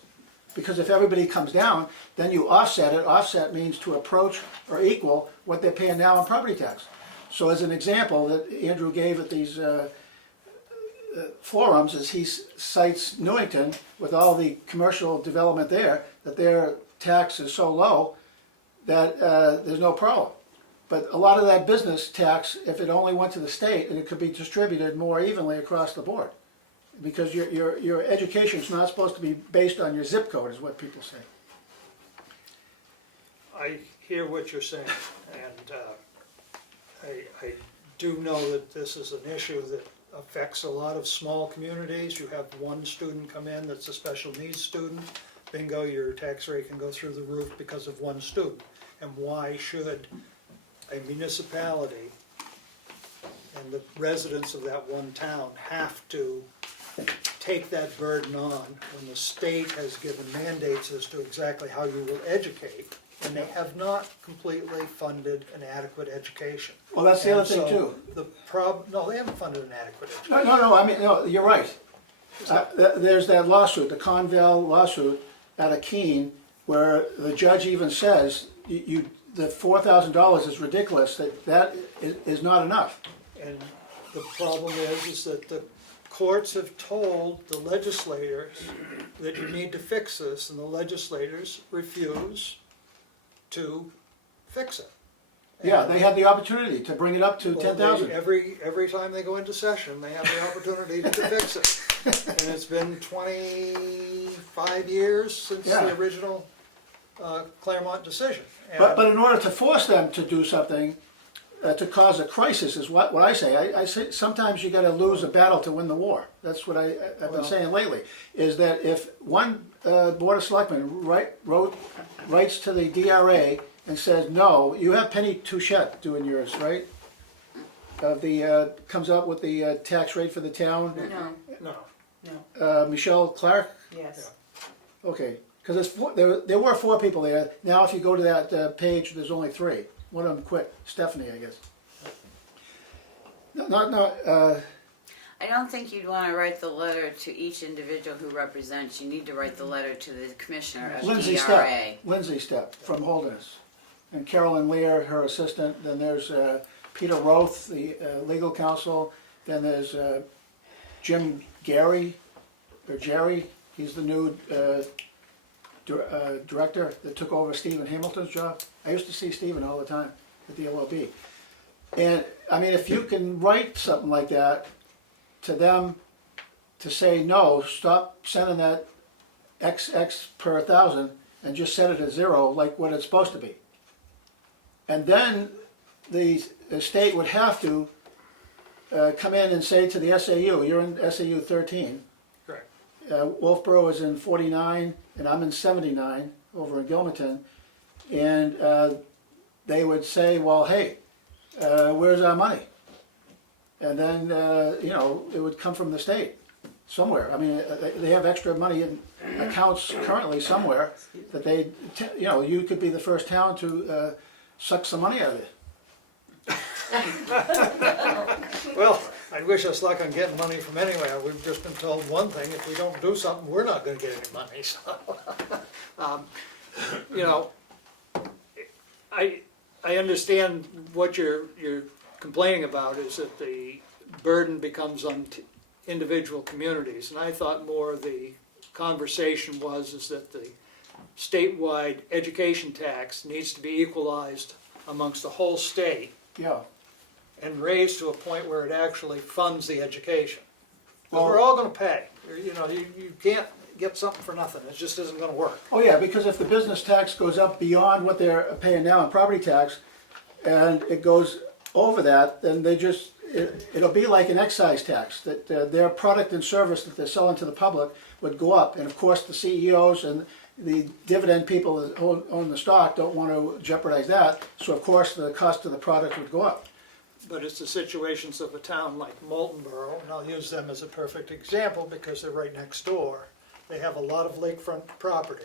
Because if everybody comes down, then you offset it. Offset means to approach or equal what they're paying now on property tax. So as an example that Andrew gave at these forums, is he cites Newington with all the commercial development there, that their tax is so low that there's no problem. But a lot of that business tax, if it only went to the state, and it could be distributed more evenly across the board. Because your education's not supposed to be based on your zip code, is what people say. I hear what you're saying, and I do know that this is an issue that affects a lot of small communities. You have one student come in that's a special needs student, bingo, your tax rate can go through the roof because of one student. And why should a municipality and the residents of that one town have to take that burden on when the state has given mandates as to exactly how you will educate, and they have not completely funded an adequate education. Well, that's the other thing too. No, they haven't funded an adequate education. No, I mean, no, you're right. There's that lawsuit, the Conval lawsuit out of Keene, where the judge even says, the $4,000 is ridiculous, that is not enough. And the problem is that the courts have told the legislators that you need to fix this, and the legislators refuse to fix it. Yeah, they had the opportunity to bring it up to 10,000. Every time they go into session, they have the opportunity to fix it. And it's been 25 years since the original Claremont decision. But in order to force them to do something, to cause a crisis is what I say. I say sometimes you got to lose a battle to win the war. That's what I've been saying lately, is that if one Board of Selectmen writes to the DRA and says, no, you have Penny Touchette doing yours, right? Comes up with the tax rate for the town? No. Michelle Clark? Yes. Okay, because there were 4 people there. Now if you go to that page, there's only 3. One of them quit, Stephanie, I guess. I don't think you'd want to write the letter to each individual who represents. You need to write the letter to the commissioner of Lindsay DRA. Lindsay Stepp from Holderness. And Carolyn Lear, her assistant. Then there's Peter Roth, the legal counsel. Then there's Jim Jerry. He's the new director that took over Stephen Hamilton's job. I used to see Stephen all the time at the LOB. And I mean, if you can write something like that to them to say, no, stop sending that XX per 1,000 and just set it at 0 like what it's supposed to be. And then the state would have to come in and say to the SAU, you're in SAU 13. Correct. Wolfboro is in 49 and I'm in 79 over in Gilmanton. And they would say, well, hey, where's our money? And then, you know, it would come from the state somewhere. I mean, they have extra money in accounts currently somewhere that they, you know, you could be the first town to suck some money out of it. Well, I wish us luck on getting money from anywhere. We've just been told one thing: if we don't do something, we're not going to get any money. So, you know, I I understand what you're complaining about is that the burden becomes on individual communities. And I thought more the conversation is that the statewide education tax needs to be equalized amongst the whole state Yeah. and raised to a point where it actually funds the education. 'Cause Well- we're all gonna pay. You know, you can't get something for nothing. It just isn't gonna work. Oh, yeah, because if the business tax goes up beyond what they're paying now in property tax, and it goes over that, then it'll be like an excise tax, that their product and service that they're selling to the public would go up. And of course, the CEOs and the dividend people that own the stock don't want to jeopardize that, so of course, the cost of the product would go up. But it's the situations of a town like Moultonborough, and I'll use them as a perfect example because they're right next door. They have a lot of lakefront property.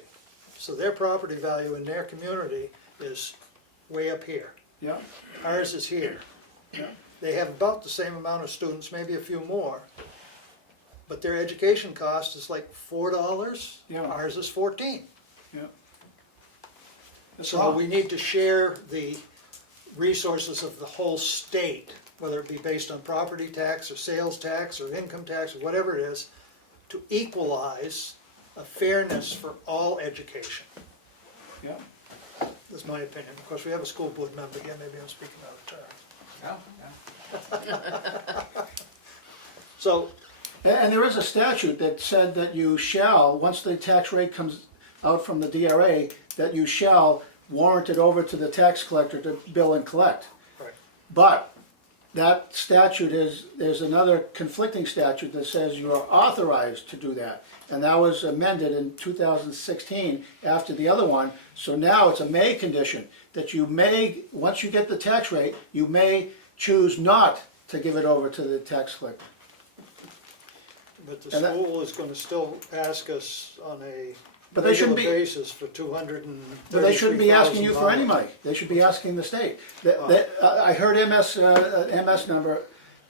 So their property value in their community is way up here. Yeah. Ours is here. Yeah. They have about the same amount of students, maybe a few more. But their education cost is like $4. Yeah. Ours is 14. Yeah. That's So wrong. we need to share the resources of the whole state, whether it be based on property tax or sales tax or income tax or whatever it is, to equalize a fairness for all education. Yeah. That's my opinion. Of course, we have a school board member here, maybe I'm speaking out of turn. So, And there is a statute that said that you shall, once the tax rate comes out from the DRA, that you shall warrant it over to the tax collector to bill and collect. right. But that statute there's another conflicting statute that says you are authorized to do that. And that was amended in 2016 after the other one. So now it's a may condition that you may, once you get the tax rate, you may choose not to give it over to the tax collector. But the And that- school is gonna still ask us on a But they shouldn't regular be- basis for $233,000. But they shouldn't be asking you for any money. They should be asking the state. I heard MS number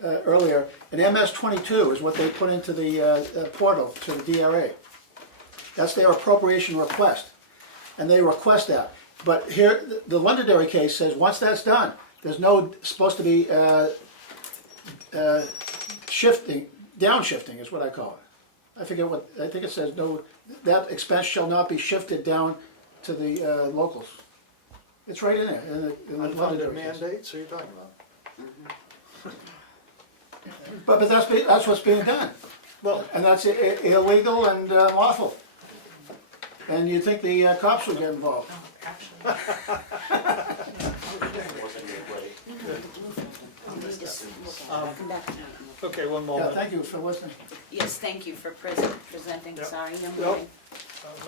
earlier, and MS 22 is what they put into the portal to the DRA. That's their appropriation request, and they request that. But here, the Londonderry case says once that's done, there's no supposed to be shifting, downshifting is what I call it. I forget what, I think it says no, that expense shall not be shifted down to the locals. It's right in there, in the Unfunded Londonderry case. mandates, are you talking about? But that's what's being done. Well, And that's illegal and lawful. And you'd think the cops would get involved. okay, one Yeah, moment. thank you for listening. Yes, thank you for presenting, Yep. sorry, no Yep. more.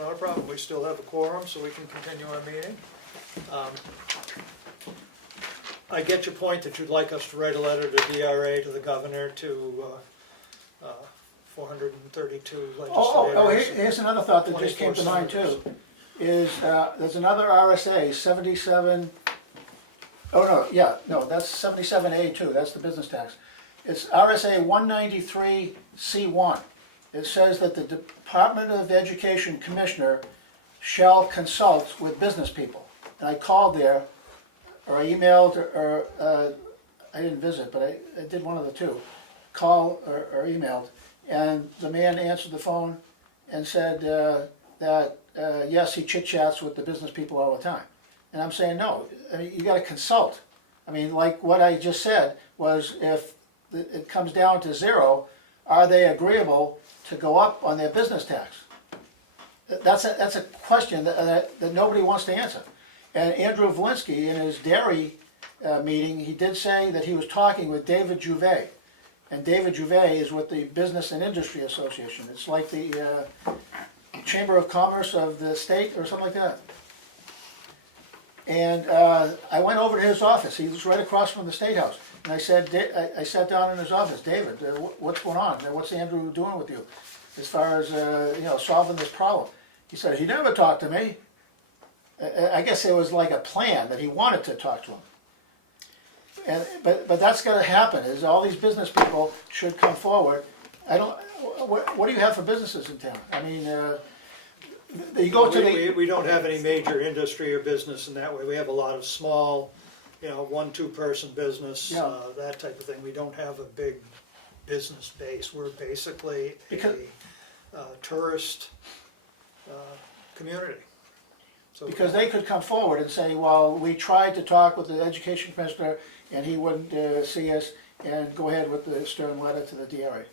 Not a problem, we still have a quorum, so we can continue our meeting. I get your point that you'd like us to write a letter to DRA, to the governor, to 432 legislators. Here's another thought that just came to 24 mind senators. too. Is, there's another RSA, 77, that's 77A too, that's the business tax. It's RSA 193C1. It says that the Department of Education Commissioner shall consult with business people. And I called there, or I emailed, or I didn't visit, but I did one of the two, call or emailed. And the man answered the phone and said that, yes, he chit-chats with the business people all the time. And I'm saying, no, I mean, you gotta consult. I mean, like what I just said was if it comes down to zero, are they agreeable to go up on their business tax? That's a question that nobody wants to answer. And Andrew Valinsky, in his dairy meeting, he did say that he was talking with David Juvet. And David Juvet is with the Business and Industry Association. It's like the Chamber of Commerce of the state or something like that. And I went over to his office. He was right across from the State House. And I said, I sat down in his office, David, what's going on? What's Andrew doing with you as far as solving this problem? He said, he never talked to me. I guess it was like a plan that he wanted to talk to him. But that's got to happen. Is all these business people should come forward. What do you have for businesses in town? I mean, you go to the. We don't have any major industry or business in that way. We have a lot of small you know, 1-2 person business, Yeah. that type of thing. We don't have a big business base. We're basically Because- a tourist community. So Because they could come forward and say, well, we tried to talk with the education commissioner and he wouldn't see us, and go ahead with the stern letter to the DRA.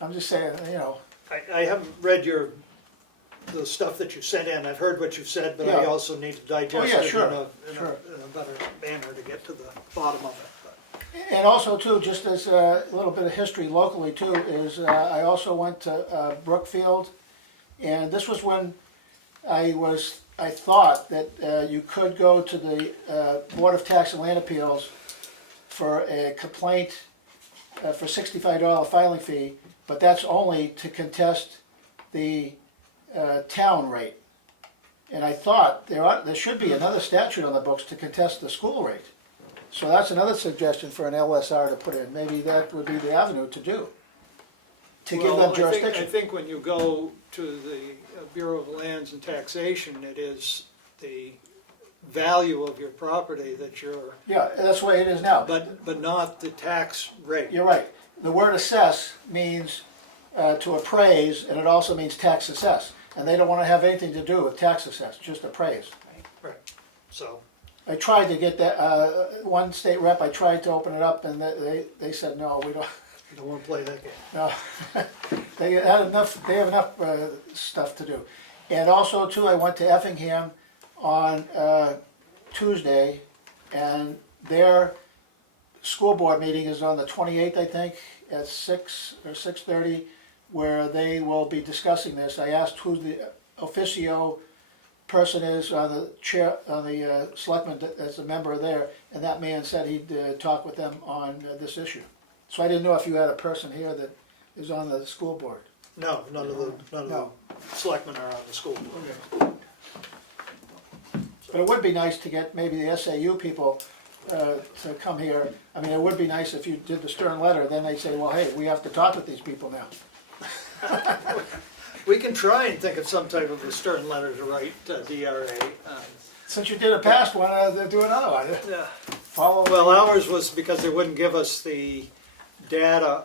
I'm just saying, you know. I haven't read the stuff that you sent in. I've heard what you've said, but I Yeah. also need to Oh, digest yeah, it sure, in sure. a better manner to get to the bottom of it. And also too, just as a little bit of history locally too, is I also went to Brookfield, and this was when I thought that you could go to the Board of Tax and Land Appeals for a complaint for $65 filing fee, but that's only to contest the town rate. And I thought there should be another statute on the books to contest the school rate. So that's another suggestion for an LSR to put in. Maybe that would be the avenue to do, to give them jurisdiction. I think when you go to the Bureau of Lands and Taxation, it is the value of your property that you're, Yeah, that's the way it is now. but not the tax rate. You're right. The word assess means to appraise, and it also means tax assess. And they don't want to have anything to do with tax assess, just appraise. Right. So, I tried to get that, one state rep, I tried to open it up, and they said, no, we don't, you don't want to play that game. no. They have enough stuff to do. And also too, I went to Effingham on Tuesday, and their school board meeting is on the 28th, I think, at 6 or 6:30, where they will be discussing this. I asked who the officio person is on the chair, on the selectmen as a member there, and that man said he'd talk with them on this issue. So I didn't know if you had a person here that is on the school board. No, none of the selectmen are on the school board. But it would be nice to get maybe the SAU people to come here. I mean, it would be nice if you did the stern letter, then they say, well, hey, we have to talk with these people now. We can try and think of some type of a stern letter to write DRA. Since you did a past one, do another one. Yeah. Follow. Well, ours was because they wouldn't give us the data.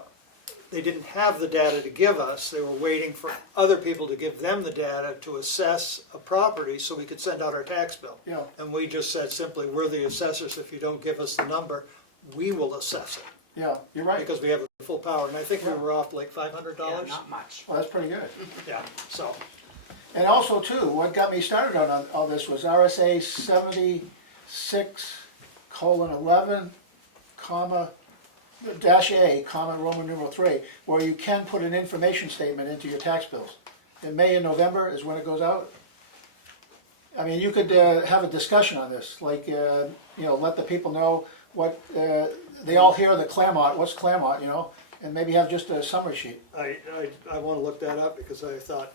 They didn't have the data to give us. They were waiting for other people to give them the data to assess a property so we could send out our tax bill. Yeah. And we just said simply, we're the assessors. If you don't give us the number, we will assess it. Yeah, you're right. Because we have the full power. And I think we were off like $500. Yeah, not much. Well, that's pretty good. Yeah, so. And also too, what got me started on all this was RSA 76:11, -A, Roman numeral 3, where you can put an information statement into your tax bills. In May and November is when it goes out. I mean, you could have a discussion on this, like, you know, let the people know what, they all hear the Claremont, what's Claremont, you know, and maybe have just a summary sheet. I want to look that up because I thought,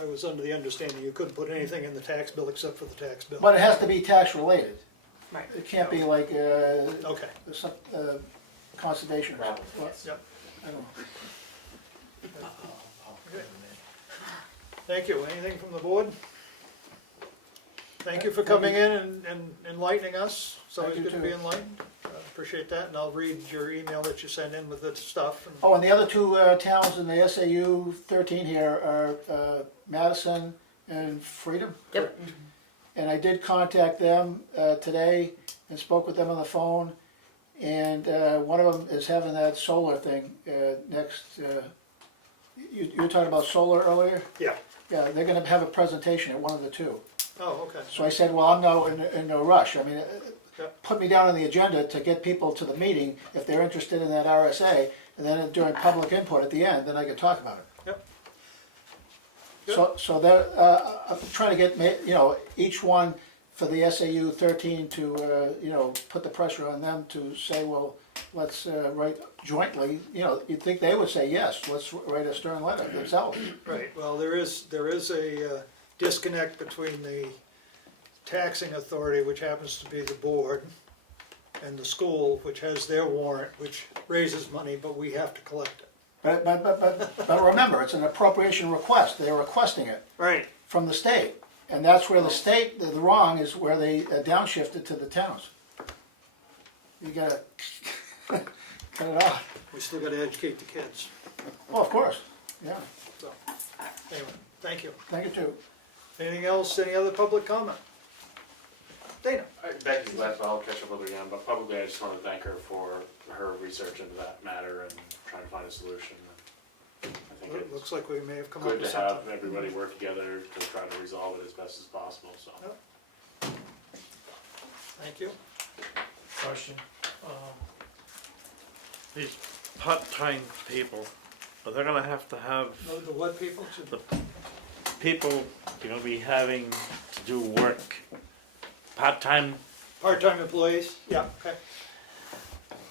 I was under the understanding you couldn't put anything in the tax bill except for the tax bill. But it has to be tax related. Right. It can't be like, Okay. some, conservation or something. Well, Yep. I don't know. Thank you. Anything from the board? Thank you for coming in and enlightening us. It's always Thank you, good to be too. enlightened. Appreciate that, and I'll read your email that you sent in with the stuff. Oh, and the other two towns in the SAU 13 here are Madison and Freedom. Yep. And I did contact them today and spoke with them on the phone. And one of them is having that solar thing next. You were talking about solar earlier? Yeah. Yeah, they're going to have a presentation at one of the two. Oh, okay. So I said, well, I'm in no rush. I mean, Yep. put me down on the agenda to get people to the meeting if they're interested in that RSA, and then during public input at the end, then I can talk about it. Yep. So they're, I'm trying to get, you know, each one for the SAU 13 to, you know, put the pressure on them to say, well, let's write jointly, you know, you'd think they would say, yes, let's write a stern letter themselves. Right, well, there is a disconnect between the taxing authority, which happens to be the board, and the school, which has their warrant, which raises money, but we have to collect it. But remember, it's an appropriation request, they're requesting it Right. from the state. And that's where the state, the wrong is where they downshifted to the towns. You gotta cut it off. We still gotta educate the kids. Oh, of course, yeah. So, anyway, thank you. Thank you too. Anything else, any other public comment? Dana? Becky's left, I'll catch up with her again, but publicly I just want to thank her for her research into that matter and trying to find a solution. I think It it's looks like we may have come up good with to have something. everybody work together to try to resolve it as best as possible, so. Thank you. Question. These part-time people, are they gonna have to have, The what people? the people you're gonna be having to do work, part-time, Part-time employees? Yeah, okay.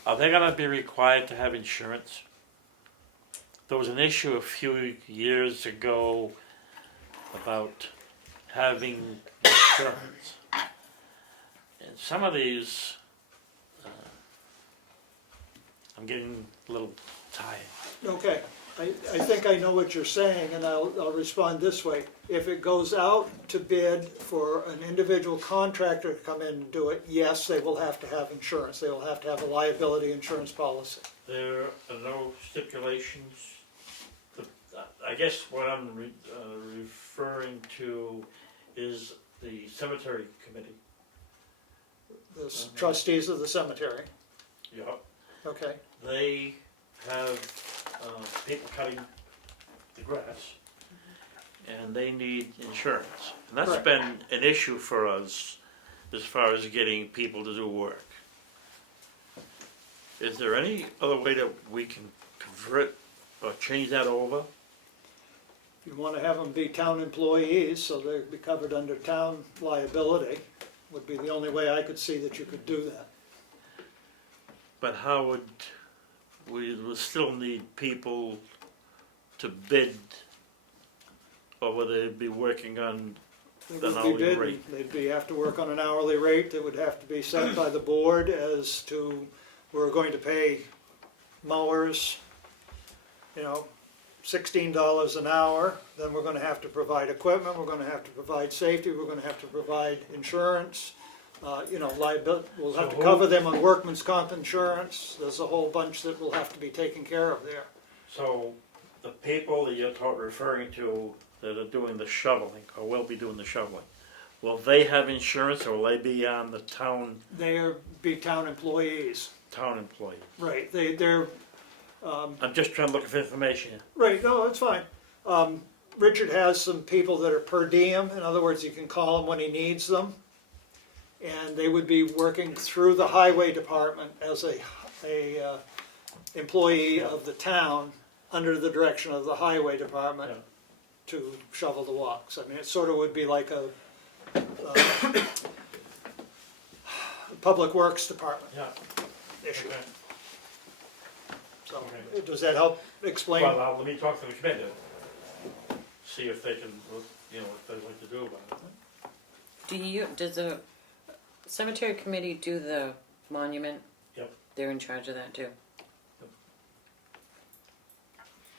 are they gonna be required to have insurance? There was an issue a few years ago about having insurance. And some of these, I'm getting a little tired. Okay, I think I know what you're saying, and I'll respond this way. If it goes out to bid for an individual contractor to come in and do it, yes, they will have to have insurance. They will have to have a liability insurance policy. There are no stipulations. I guess what I'm referring to is the cemetery committee. The trustees of the cemetery, Yeah. okay. They have people cutting the grass, and they need insurance. And that's Correct. been an issue for us as far as getting people to do work. Is there any other way that we can convert or change that over? You want to have them be town employees, so they'd be covered under town liability, would be the only way I could see that you could do that. But how would, we will still need people to bid, or would they be working on They an would be hourly bid, rate? they'd have to work on an hourly rate that would have to be set by the board as to, we're going to pay mowers, $16 an hour, then we're gonna have to provide equipment, we're gonna have to provide safety, we're gonna have to provide insurance, liability, we'll have to So cover them on workman's comp insurance, there's a whole bunch that will have to be taken care of there. So the people that you're referring to that are doing the shoveling, or will be doing the shoveling, will they have insurance, or will they be on the town They'll be town employees, employee? right, they're, I'm just trying to look for information. right, no, that's fine. Richard has some people that are per diem, in other words, you can call them when he needs them. And they would be working through the highway department as a employee of the town under the direction of the highway department to shovel the walks. I mean, it sort of would be like a public works department issue. Okay. So, does that help explain? Well, let me talk to the committee, see if they can, what they'd like to do about it. Does the cemetery committee do the monument? Yep. They're in charge of that too?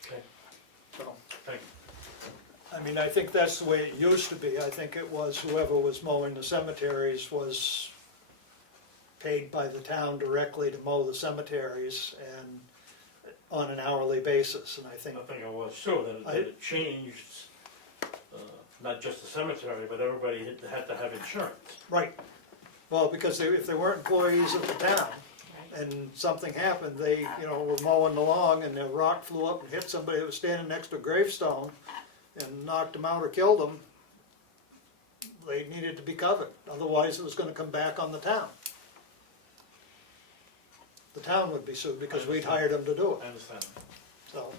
Okay, So, thank you. I mean, I think that's the way it used to be. I think it was whoever was mowing the cemeteries was paid by the town directly to mow the cemeteries and on an hourly basis, and I think. I think it was too, that it changed, not just the cemetery, but everybody had to have insurance. Right. Well, because if they weren't employees of the town and something happened, they, were mowing along and a rock flew up and hit somebody that was standing next to a gravestone and knocked them out or killed them, they needed to be covered. Otherwise, it was gonna come back on the town. The town would be sued because we'd hired them to do it. I understand. So,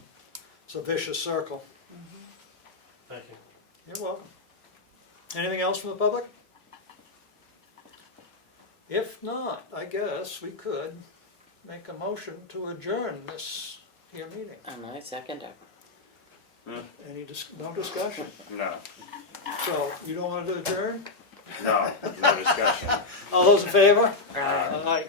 it's a vicious circle. Thank you. You're welcome. Anything else from the public? If not, I guess we could make a motion to adjourn this here meeting. And I second it. No discussion? No. So, you don't want to adjourn? No discussion. All those in favor? Aye. Aye.